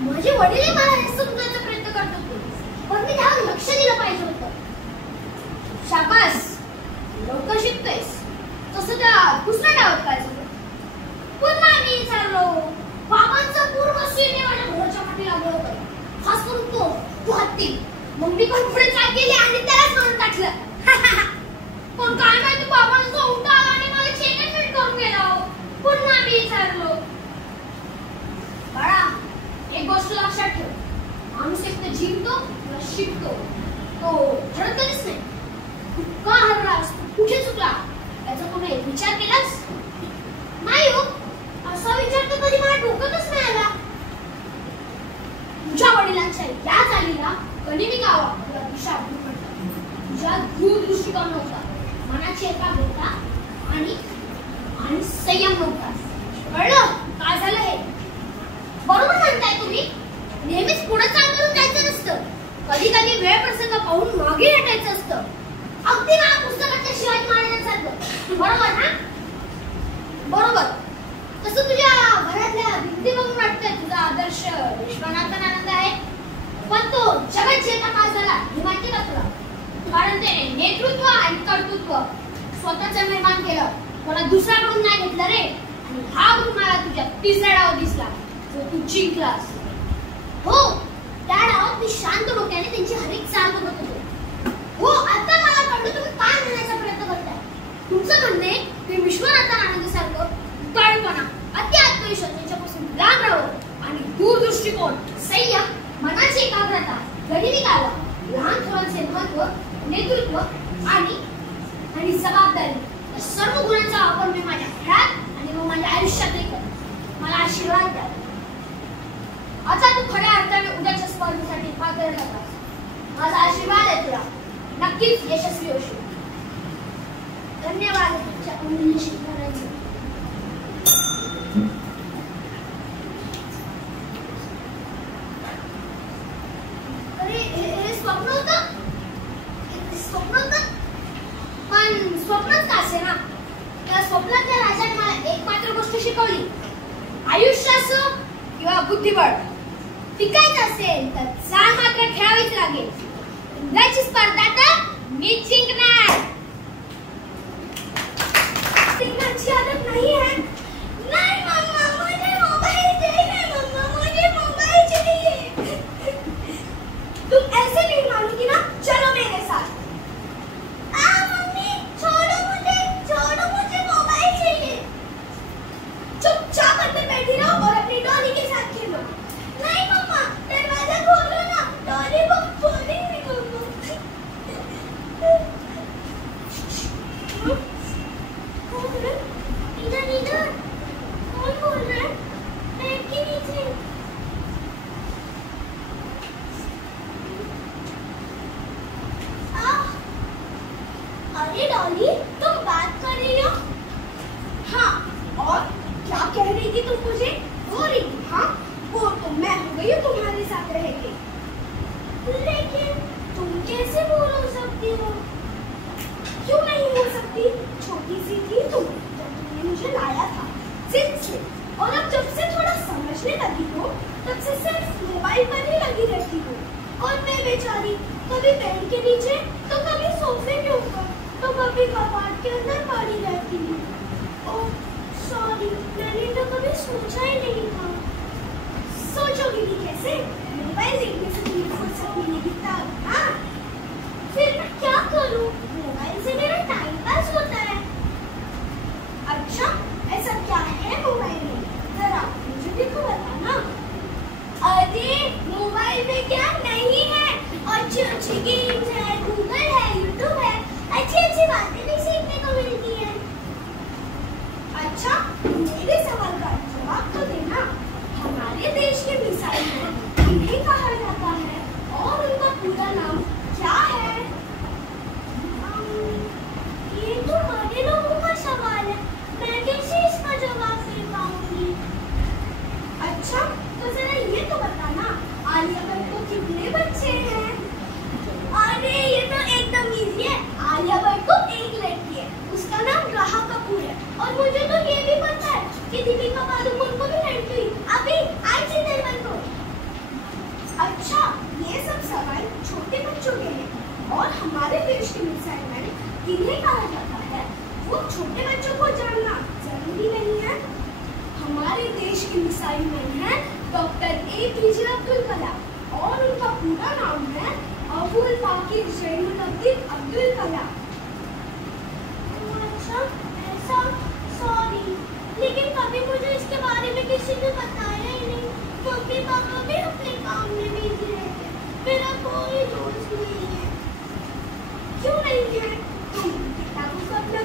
माझे वडील मला हे समजायचा प्रयत्न करत होते, पण मी त्यावर लक्ष दिलं पाहिजे होतं. शाबास, लवकर शिकतोयस. तसं त्या दुसऱ्या डावात काय झालं? पुन्हा मी चाललो. बाबांचा पूर्ण सैन्य माझ्या घोड्याच्या पाठी लागलं होतं. खास करून तू हत्ती. मग मी पण पुढे चाल केली आणि त्यालाच मारून टाकलं. पण काय माहिती बाबांचा उलटा आला आणि मला चेकमेट करून गेला. पुन्हा मी चाललो. बाळा, तुला याचा कोणी विचार केलास? नाही हो, असा विचार तर कधी मला डोक्यातच नाही आला. तुझ्या वडिलांच्या या चालीला कधी मी गावा तुला दिशा म्हणतात. तुझ्या दूरदृष्टिकोन नव्हता, मनाची एकाग्रता आणि संयम नव्हता. कळलं काय झालं हे? बरोबर म्हणताय तुम्ही. नेहमीच पुढे चाल करून जायचं नसतं, कधी कधी वेळ प्रसंग पाहून मागे हटायचं असतं. अगदी मला पुस्तकातल्या शिवाजी महाराजांसारखं. बरोबर ना? बरोबर. तसं तुझ्या घरातल्या भिंती बघून वाटतंय तुझा आदर्श विश्वनाथन आनंद आहे, पण तो जगत जेता काय झाला हे माहिती का तुला? कारण त्याने नेतृत्व आणि कर्तृत्व स्वतःच निर्माण केलं, कोणा दुसऱ्याकडून नाही घेतलं रे. आणि हा गुण मला तुझ्या तिसऱ्या डावात दिसला, जो तू जिंकलास. हो, त्या डावात मी शांत डोक्याने त्यांची हरेक चाल बघत होतो. हो, आता मला कळलं तुम्ही काय म्हणण्याचा प्रयत्न करताय. तुमचं म्हणणे ते विश्वनाथन आनंदसारखं उताळपणा, अति आत्मविश्वास यांच्यापासून लांब राहावं आणि दूरदृष्टिकोन, संयम, मनाची एकाग्रता, गरिबी गावा, लहान थोरांचे महत्व, नेतृत्व आणि जबाबदारी या सर्व गुणांचा वापर मी माझ्या खेळात आणि मग माझ्या आयुष्यातही करतो. मला आशीर्वाद द्या. आता तू खऱ्या अर्थाने उद्याच्या स्पर्धेसाठी पात्र ठरलास. माझा आशीर्वाद आहे तुला. नक्कीच यशस्वी होशील. धन्यवाद तुमच्या अमूल्य शिकवण्याचे. स्वप्नच का असे ना, त्या स्वप्नातल्या राजाने मला एक मात्र गोष्ट शिकवली. आयुष्य असो किंवा बुद्धिबळ, टिकायचं असेल तर चाल मात्र खेळावीच लागेल. उद्याची स्पर्धा तर मी जिंकणार. जिंकण्याची आदत नाही है. नाही मम्मा, मुझे मोबाइल चाहिए. मम्मा, मुझे मोबाइल चाहिए. तुम ऐसे नहीं मानोगी ना, चलो मेरे साथ. चुपचाप अंदर बैठी रहो और अपनी डॉली के साथ खेलो. नहीं मम्मा, दरवाजा खोलो ना, डॉली को बोली नहीं खोलो. इधर इधर कौन बोल रहा है? बेड के नीचे. अरे डॉली, तुम बात कर रही हो? हाँ, और क्या कह रही थी तुम मुझे? हो रही थी. हाँ, वो तो मैं हो गई हूँ तुम्हारे साथ रह के. लेकिन तुम कैसे बोल हो सकती हो? क्यों नहीं हो सकती? छोटी सी थी तुम जब तुमने मुझे लाया था जिद से, और अब जब से थोड़ा समझने लगी हो तब से सिर्फ मोबाइल पर ही लगी रहती हो. और मैं बेचारी कभी बेड के नीचे तो कभी सोफे के ऊपर तो कभी कपाट के अंदर पड़ी रहती हूँ. ओह सॉरी, मैंने तो कभी सोचा ही नहीं था. सोचोगी भी कैसे? मोबाइल देखने से तुम्हें फुर्सत मिलेगी तब. हाँ, फिर मैं क्या करूँ? मोबाइल से मेरा टाइम पास होता है. अच्छा, ऐसा क्या है मोबाइल में? जरा मुझे भी तो बताना. अरे मोबाइल में क्या नहीं है, अच्छी अच्छी गेम्स है, गूगल है, यूट्यूब है, अच्छी अच्छी बातें भी सीखने को मिलती है. अच्छा, मेरे सवाल का जवाब तो देना. हमारे देश के मिसाइल मैन किन्हें कहा जाता है और उनका पूरा नाम क्या है? ये तो बड़े लोगों का सवाल है, मैं कैसे इसका जवाब दे पाऊंगी? अच्छा, तो जरा ये तो बताना, आलिया भट्ट को कितने बच्चे हैं? अरे ये तो एकदम इजी है. आलिया भट्ट को एक लड़की है, उसका नाम राहा कपूर है. और मुझे तो ये भी पता है कि दीपिका पादुकोण को भी लड़की हुई अभी आज ही निर्मल को. अच्छा, ये सब सवाल छोटे बच्चों के हैं. और हमारे देश के मिसाइल मैन किन्हें कहा जाता है वो छोटे बच्चों को जानना जरूरी नहीं है. हमारे देश के मिसाइल मैन हैं डॉक्टर APJ अब्दुल कलाम और उनका पूरा नाम है अबुल पाकिर जैनुलब्दीन अब्दुल कलाम. अच्छा, ऐसा? सॉरी, लेकिन कभी मुझे इसके बारे में किसी ने बताया ही नहीं. मम्मी पापा भी अपने काम में बिजी रहते. मेरा कोई दोस्त नहीं है. क्यों नहीं है? तुम किताबों को अपना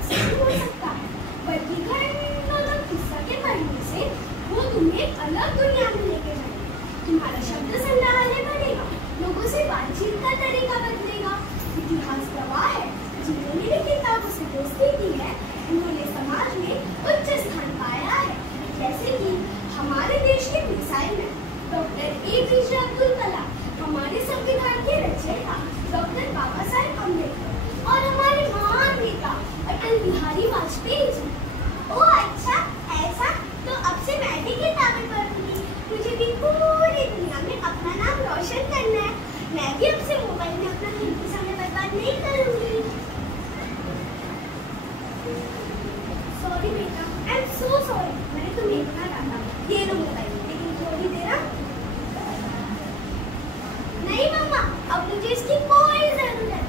अक्सर हो सकता है। वर्गीकरण वाला किस्सा के पढ़ने से वो तुम्हें एक अलग दुनिया में लेके जाएगा। तुम्हारा शब्द संग्रहालय बढ़ेगा, लोगों से बातचीत का तरीका बदलेगा। इतिहास गवाह है, जिन्होंने मेरी किताबों से दोस्ती की है उन्होंने समाज में उच्च स्थान पाया है। जैसे कि हमारे देश के मिसाइल में डॉक्टर APJ अब्दुल कलाम, हमारे संविधान के रचयिता डॉक्टर बाबा साहेब अम्बेडकर और हमारे महान नेता अटल बिहारी वाजपेयी जी। ओह अच्छा, ऐसा तो अब से मैं भी किताबें पढ़ूंगी। मुझे भी पूरी दुनिया में अपना नाम रोशन करना है। मैं भी अब से मोबाइल में अपना कीमती समय बर्बाद नहीं करूंगी। सॉरी बेटा, आई एम सो सॉरी, मैंने तुम्हें इतना डांटा। ये लो मोबाइल, लेकिन थोड़ी देर नहीं मम्मा, अब मुझे इसकी कोई जरूरत नहीं।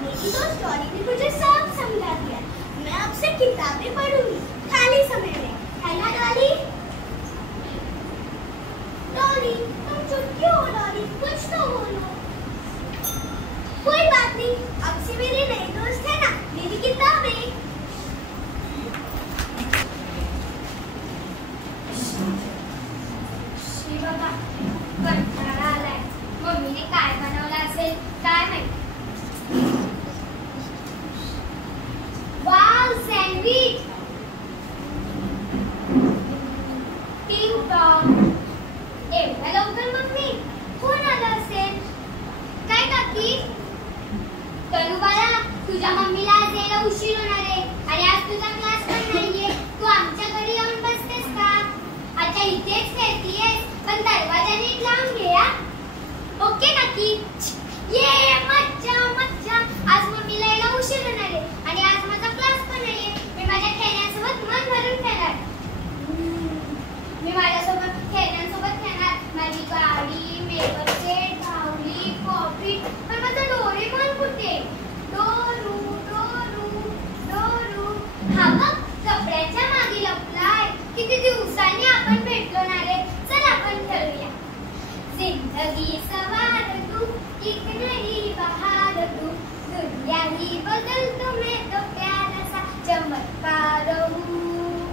मेरी तो स्टोरी ने मुझे सब समझा दिया। मैं अब से किताबें पढ़ूंगी खाली समय में। है ना डॉली? डॉली, तुम चुप क्यों हो डॉली? कुछ तो बोलो। कोई बात नहीं, अब से मेरे नए दोस्त है ना, मेरी किताबें। श्री बाबा, कंटाळा आलाय. मम्मीने काय बनवलं असेल काय माहिती. Wow, sandwich. टिंग टॉंग. एवढ्या लवकर मम्मी? कोण आलं असेल? काय काकी? तनु बाळा, तुझ्या मम्मीला आज यायला उशीर होणार आहे आणि आज तुझा क्लास पण नाहीये. तू आमच्या घरी येऊन बसतेस का? अच्छा, इथेच खेळतीयेस, पण दरवाजा नीट लावून घे हा. ओके काकी. ये मज्जा मज्जा. आज मम्मीला यायला उशीर होणार आहे आणि आज माझा क्लास पण नाहीये. मी माझ्या खेळण्यासोबत मन भरून खेळणार. मी माझ्यासोबत खेळण्यांसोबत खेळणार. माझी गाडी, मेपर सेट, बाहुली, पॉपी. पण माझं डोरेमॉन कुठे? डोरू डोरू डोरू. हा बघ, कपड्याच्या मागे लपलाय. किती दिवसांनी आपण भेटलो ना रे. चल आपण खेळूया. जिंदगी सवार तू, एक नई बहार तू, दुनिया ही बदल तू, मैं तो प्यारा सा चमत्कार हूँ.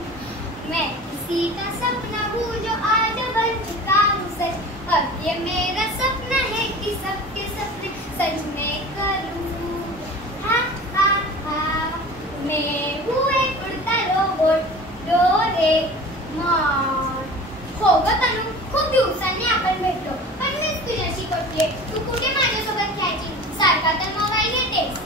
मैं किसी का सपना हूँ जो आज बन चुका हूँ सच. अब ये मेरा सपना है कि सबके सपने सच में करूँ. हा हा हा. मैं हूँ एक उड़ता रोबोट, डोरेमॉन. हो ग तनु, खूप दिवसांनी आपण भेटलो, पण मीच तुझ्याशी कटले. तू कुठे माझ्यासोबत खेळायची? सारखा तर मोबाईल घेतेस.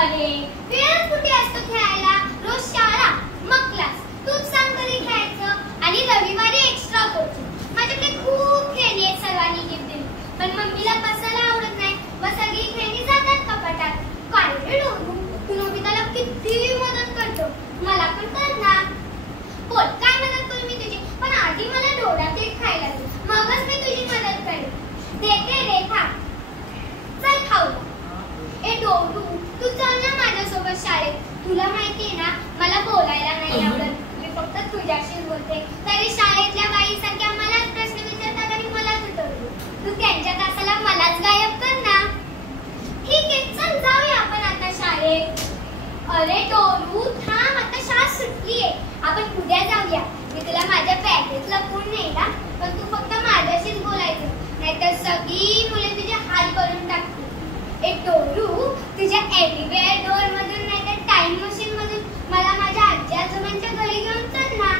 अरे, वेळ कुठे असतो खेळायला? रोज शाळा, मग क्लास. तूच सांग कधी खेळायचं. आणि रविवारी एक्स्ट्रा कोचिंग. माझ्याकडे खूप खेळणी आहेत, सर्वांनी गिफ्ट दिली, पण मम्मीला बसायला आवडत नाही. मग सगळी खेळणी जातात कपाटात. काय रे डोरू, तू नोबिताला किती मदत करतो. मला पण कर ना. बोल, काय मदत करू मी तुझी? पण आधी मला डोरा केक खायला दे, मगच मी तुझी मदत करेन. देते रे, खा. चल खाऊ. ए डोरू, तू चल ना माझ्यासोबत शाळेत. तुला माहितीये ना, मला बोलायला नाही आवडत. मी फक्त तुझ्याशीच बोलते. तरी शाळेतल्या बाईसारख्या मलाच प्रश्न विचारतात आणि मलाच उठवतो. तू त्यांच्या तासाला मलाच गायब कर ना. ठीक आहे, चल जाऊया आपण आता शाळेत. अरे डोरू, थांब, आता शाळा सुटलीये. आपण उद्या जाऊया. मी तुला माझ्या बॅगेत लपवून नेला, पण तू फक्त माझ्याशीच बोलायचं, नाहीतर सगळी मुले तुझे हाल करून टाकतील. एक डोरू, तुझ्या एव्हरीवेअर डोअर मधून नाहीतर टाइम मशीन मधून मला माझ्या आजी आजोबांच्या घरी घेऊन चल ना.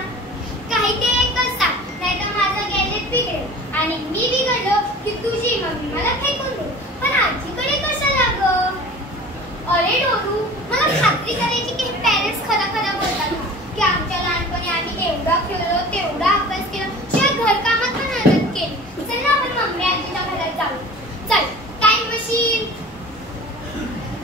काही ते एकच सांग, नाहीतर माझं गॅजेट बिघडेल आणि मी बिघडलो की तुझी मम्मी मला फेकून देईल. पण आजीकडे कशाला ग? अरे डोरू, मला खात्री करायची की पॅरेंट्स खरं खरं बोलतात ना, की आमच्या लहानपणी आम्ही एवढा खेळलो, तेवढा अभ्यास केला, शिवाय घरकामात पण मदत केली. चल ना आपण मम्मी आजीच्या घरात जाऊ. चल, टाइम मशीन.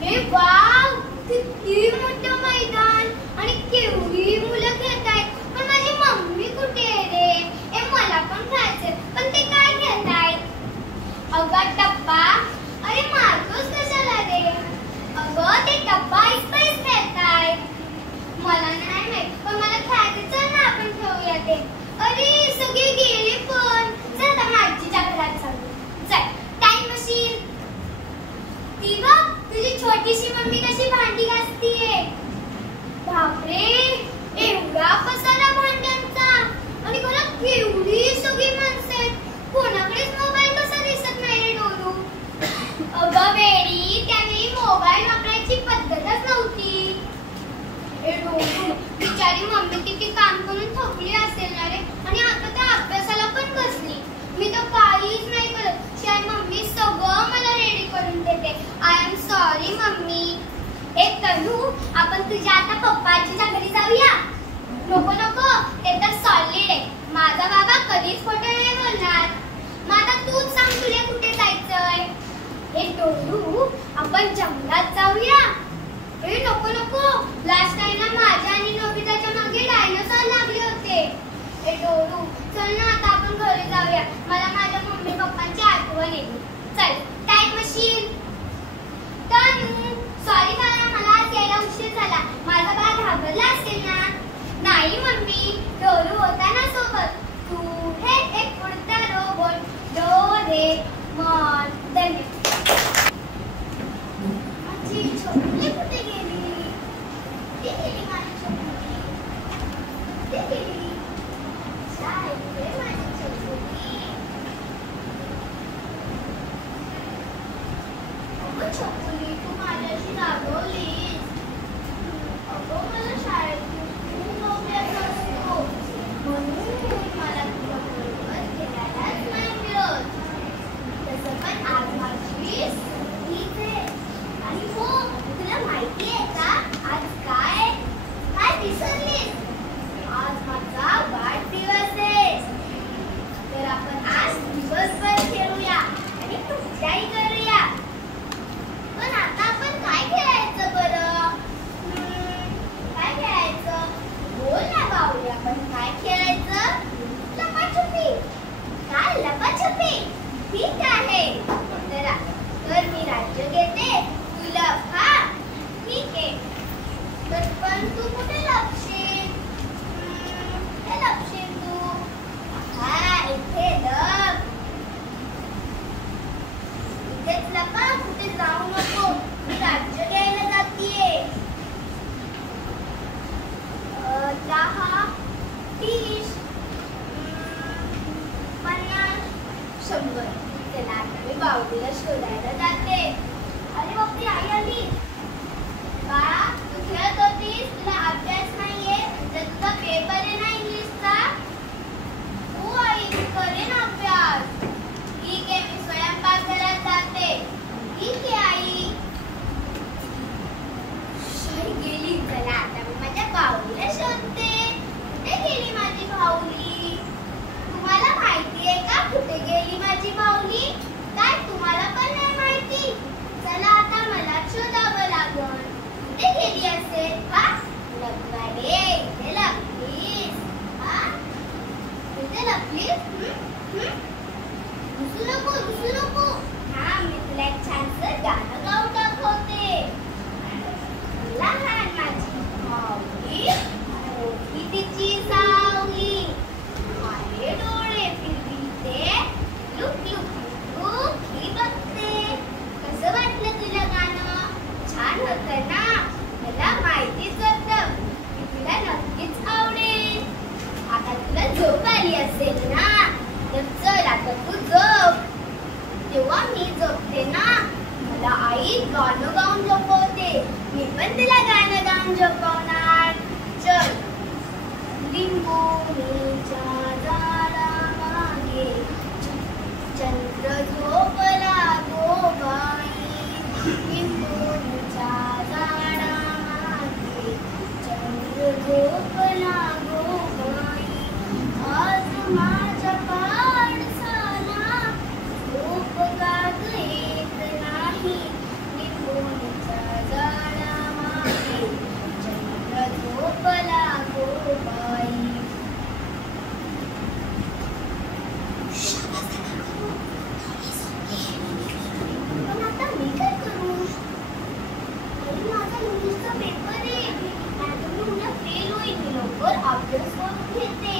हे वाव, किती मोठं मैदान आणि केवढी मुलं खेळतायत. पण माझी मम्मी कुठे आहे रे? ए मला पण खेळायचंय, पण ते काय खेळतायत? अगं डब्बा. अरे मारतोस कशाला रे? अगं ते डब्बा ऐस खेळतायत. मला नाही माहित, पण मला खेळायचं. चल ना आपण खेळूया ते. अरे सगळे गेले पण. चल आता माझीच्या घरात चालू. चल, टाइम मशीन. ती बघ, तुझी छोटीशी मम्मी कशी भांडी घासतीये. ए डोंगू, बिचारी मम्मी किती काम करून थकली असेल ना रे. आणि आता तर अभ्यासाला पण बसली. मी तर काहीच नाही करत. शिवाय मम्मी सगळं मला रेडी करून देते. I am sorry mummy. एक तनू, आपण तुझ्या आता पप्पाच्या घरी जाऊया. नको नको, ते तर सॉलिड आहे. माझा बाबा कधीच खोटं नाही बोलणार. मग आता तूच सांग तुला कुठे जायचंय. ए डोंगू, आपण जंगलात जाऊया. ए नको नको, लास्ट टाइम ना माझ्या आणि नोबिताच्या मागे डायनोसॉर लागले होते. ए डोंगू, चल ना आता आपण घरी जाऊया. मला माझ्या मम्मी पप्पांची आठवण येते. चल, टाइम मशीन. तनू, सॉरी बाळा, मला आज यायला उशीर झाला. माझा बाळ घाबरला असेल ना. नाही मम्मी, डोरू होता ना सोबत. तू हे एक उडता रोबोट डोरेमॉन. माझी छोटी कुठे गेली? ती गेली माझी छोटी. ती गेली. शाळेत माझी छोटी. अगं छोटी, तू माझ्याशी रागवलीस. अगं मला शाळेत खूप अभ्यास असतो. म्हणून मला तुला बरोबर खेळायलाच नाही मिळत. तसं पण आज माझी सुट्टीच आहे. आणि हो, तुला माहिती आहे का आज काय? काय विसरलीस? आज माझा वाढदिवस आहे. तर आपण आज दिवसभर खेळूया आणि मज्जाही करूया. पण आता आपण काय खेळायचं बरं? काय खेळायचं? बोल ना बाहुली, आपण काय खेळायचं? लपाछपी. काय लपाछपी? ठीक आहे. तर मी राज्य घेते, तू लप. हा ठीक आहे. तर पण तू कुठे लपशील? कुठे लपशील तू? हा इथे लप. इथेच लपा, कुठे जाऊ नको. मी राज्य घ्यायला जातीये. 10, 30, 50, 100. चला आता मी बाहुलीला शोधायला जाते. अरे बापरे, आई आली. बाळा, तू खेळत होतीस, तुला अभ्यास नाहीये. तर तुझा पेपर आहे ना इंग्लिशचा. हो आई, मी करेन अभ्यास. ठीक आहे, मी स्वयंपाकघरात जाते. ठीक आहे आई. शाही गेली. चला आता मी माझ्या बाहुलीला शोधते. कुठे गेली माझी बाहुली? तुम्हाला माहिती आहे का कुठे गेली माझी बाहुली? काय तुम्हाला पण नाही माहिती? चला आता मला शोधावं लागल. कुठे गेली असेल? हा लपला रे. इथे लपलीस. हा इथे लपलीस. रुसू नको, रुसू नको. हा मी तुला एक छानसं गाणं गाऊन दाखवते. लहान माझी बाहुली, मोठी तिची सावली. माझे डोळे फिरविते, लुक लुक लुक ही बघते. कसं वाटलं तुला गाणं? छान होतं ना? मला माहितीच होतं की तुला नक्कीच आवडेल. आता तुला झोप आली असेल ना? तर चल आता तू झोप. तेव्हा मी झोपते ना, मला आई गाणं गाऊन झोपवते. मी पण तिला गाणं गाऊन झोपवणार. चल. लिंबोणीच्या झाडामागे चंद्र झोपला गो बाई. लिंबोणीच्या झाडामागे चंद्र झोपला गो बाई. आज माझ्या पाडसाला झोप गाग येत नाही. लिंबोणीच्या झाडामागे चंद्र झोपला गो बाई. पण आता मी काय करू? अरे माझा इंग्लिशचा पेपर आहे. नाहीतर मी उद्या फेल होईल. मी लवकर अभ्यास करून घेते.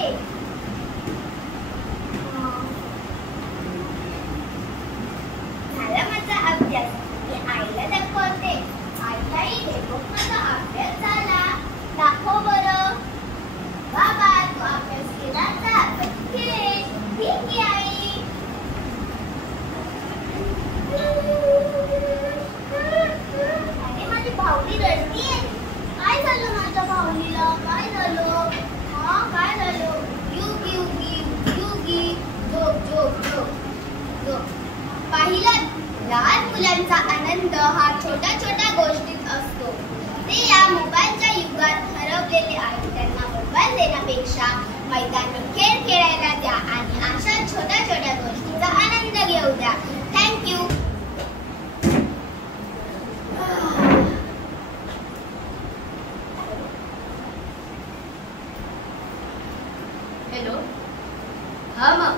हा छोट्या छोट्या गोष्टीत असतो. ते या मोबाईलच्या युगात हरवलेले आहेत. त्यांना मोबाईल देण्यापेक्षा मैदानी खेळ खेळायला द्या आणि अशा छोट्या छोट्या गोष्टीचा आनंद घेऊ द्या. थँक्यू. हेलो. हाँ माँ,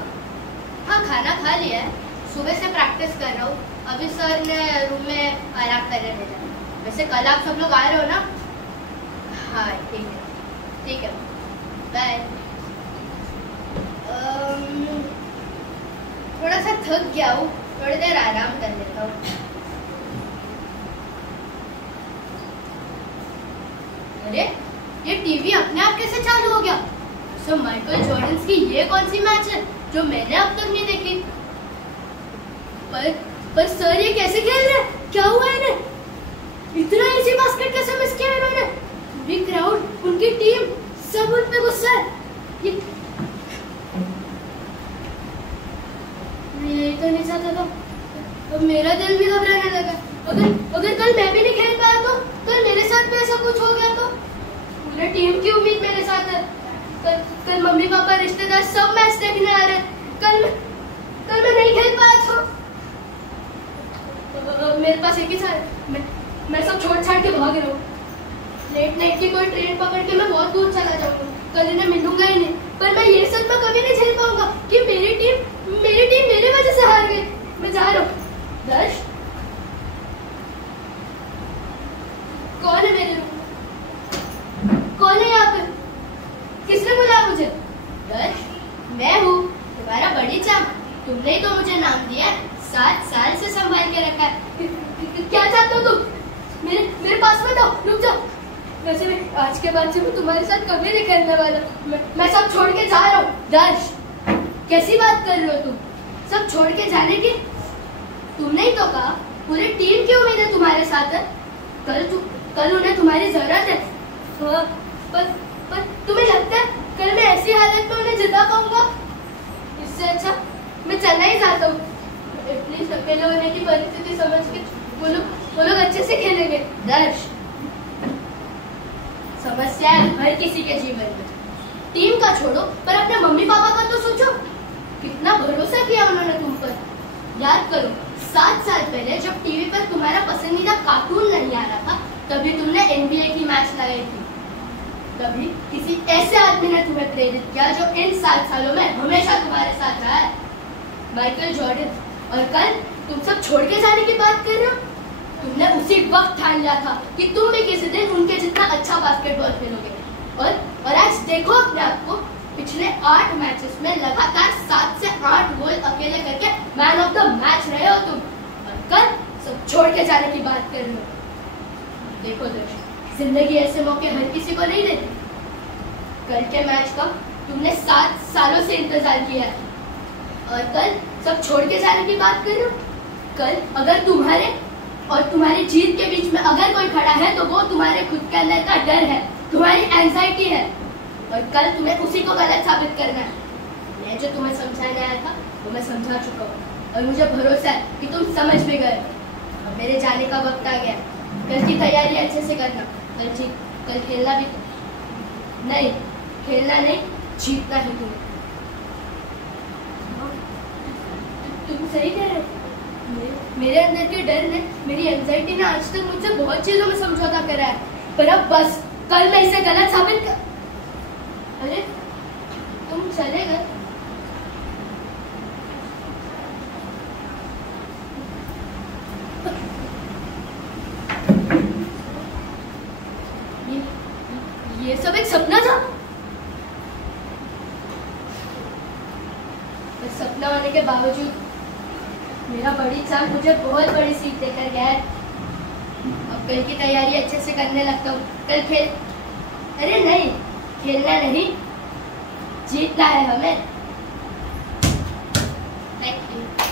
हाँ खाना खा लिया है. सुबह से प्रैक्टिस कर रहा हूँ. अभी सर ने रूम में आराम करने भेजा. वैसे कल आप सब लोग आ रहे हो ना? हाँ ठीक है बाय. थोड़ा सा थक गया हूँ, थोड़ी देर आराम कर लेता हूँ. अरे ये टीवी अपने आप कैसे चालू हो गया? सो माइकल जॉर्डन की ये कौन सी मैच है जो मैंने अब तक नहीं देखी? पर सर ये कैसे खेल रहे हैं? क्या हुआ इन्हें? इतना इजी बास्केट कैसे मिस किया इन्होंने? पूरी क्राउड, उनकी टीम, सब उन पे गुस्सा है. मैं यही तो नहीं चाहता था. अब मेरा दिल भी घबराने लगा. अगर कल मैं भी नहीं खेल पाया तो कल मेरे साथ भी ऐसा कुछ हो गया तो? पूरी टीम की उम्मीद मेरे साथ है. कल मम्मी पापा रिश्तेदार सब मैच देखने आ रहे हैं. कल मैं नहीं खेल पाया तो मेरे पास एक ही साल. मैं सब छोड़ छाड़ के भाग रहा हूँ. लेट नाइट की कोई ट्रेन पकड़ के मैं बहुत दूर चला जाऊंगा. कल इन्हें मिलूंगा ही नहीं. पर मैं ये सदमा कभी नहीं झेल पाऊंगा कि मेरी टीम मेरे वजह से हार गई. मैं जा रहा हूँ. दर्श, कौन है मेरे रूम? कौन है यहाँ पे? किसने बुलाया मुझे? दर्श, मैं हूँ तुम्हारा बड़ी चाम. तुमने ही तो मुझे नाम दिया है. 7 साल से संभाल के रखा है. क्या चाहते हो तुम? मेरे पास मत आओ. रुक जाओ. वैसे मैं आज के बाद से मैं तुम्हारे साथ कभी नहीं खेलने वाला. मैं सब छोड़ के जा रहा हूँ. दर्श, कैसी बात कर रहे हो तुम? सब छोड़ के जाने की? तुमने ही तो कहा पूरी टीम की उम्मीद है तुम्हारे साथ है. कल उन्हें तुम्हारी जरूरत है. पर तुम्हें लगता है कल मैं ऐसी हालत में उन्हें जिता पाऊंगा? इससे अच्छा मैं चलना ही चाहता हूँ. प्लीज अकेले होने की परिस्थिति समझ के वो लोग अच्छे से खेलेंगे. दर्श, समस्या है हर किसी के जीवन में. टीम का छोड़ो पर अपने मम्मी पापा का तो सोचो. कितना भरोसा किया उन्होंने तुम पर. याद करो 7 साल पहले जब टीवी पर तुम्हारा पसंदीदा कार्टून नहीं आ रहा था तभी तुमने NBA की मैच लगाई थी. तभी किसी ऐसे आदमी ने तुम्हें प्रेरित किया जो इन 7 सालों में हमेशा तुम्हारे साथ रहा है. Michael Jordan. और कल तुम सब छोड़ के जाने की बात कर रहे हो. तुमने उसी वक्त ठान लिया था कि तुम भी किसी दिन उनके जितना अच्छा बास्केटबॉल खेलोगे. और आज देखो अपने आप को. पिछले 8 मैचेस में लगातार 7 से 8 गोल अकेले करके मैन ऑफ द मैच रहे हो तुम. और कल सब छोड़ के जाने की बात कर रहे हो. देखो दर्शक, जिंदगी ऐसे मौके हर किसी को नहीं देती. कल के मैच का तुमने 7 सालों से इंतजार किया है और कल सब छोड़ के जाने की बात कर रहे हो. कल अगर तुम्हारे और तुम्हारी जीत के बीच में अगर कोई खड़ा है तो वो तुम्हारे खुद के अंदर का डर है, तुम्हारी एंजाइटी है. और कल तुम्हें उसी को गलत साबित करना है. मैं जो तुम्हें समझाने आया था वो मैं समझा चुका हूँ और मुझे भरोसा है कि तुम समझ भी गए. अब मेरे जाने का वक्त आ गया. कल की तैयारी अच्छे से करना. कल खेलना भी नहीं, खेलना नहीं, जीतना है तुम्हें. तुम सही कह रहे हो. मेरे अंदर के डर ने, मेरी एंजाइटी ने आज तक मुझसे बहुत चीजों में समझौता करा है. पर अब बस, कल मैं इसे गलत साबित कर. अरे तुम चले गए. ये सब एक सपना था. सपना होने के बावजूद मेरा बड़ी चाल मुझे बहुत बड़ी सीख देकर गया है. अब कल की तैयारी अच्छे से करने लगता हूँ. कल खेल. अरे नहीं, खेलना नहीं, जीतना है हमें. Thank you.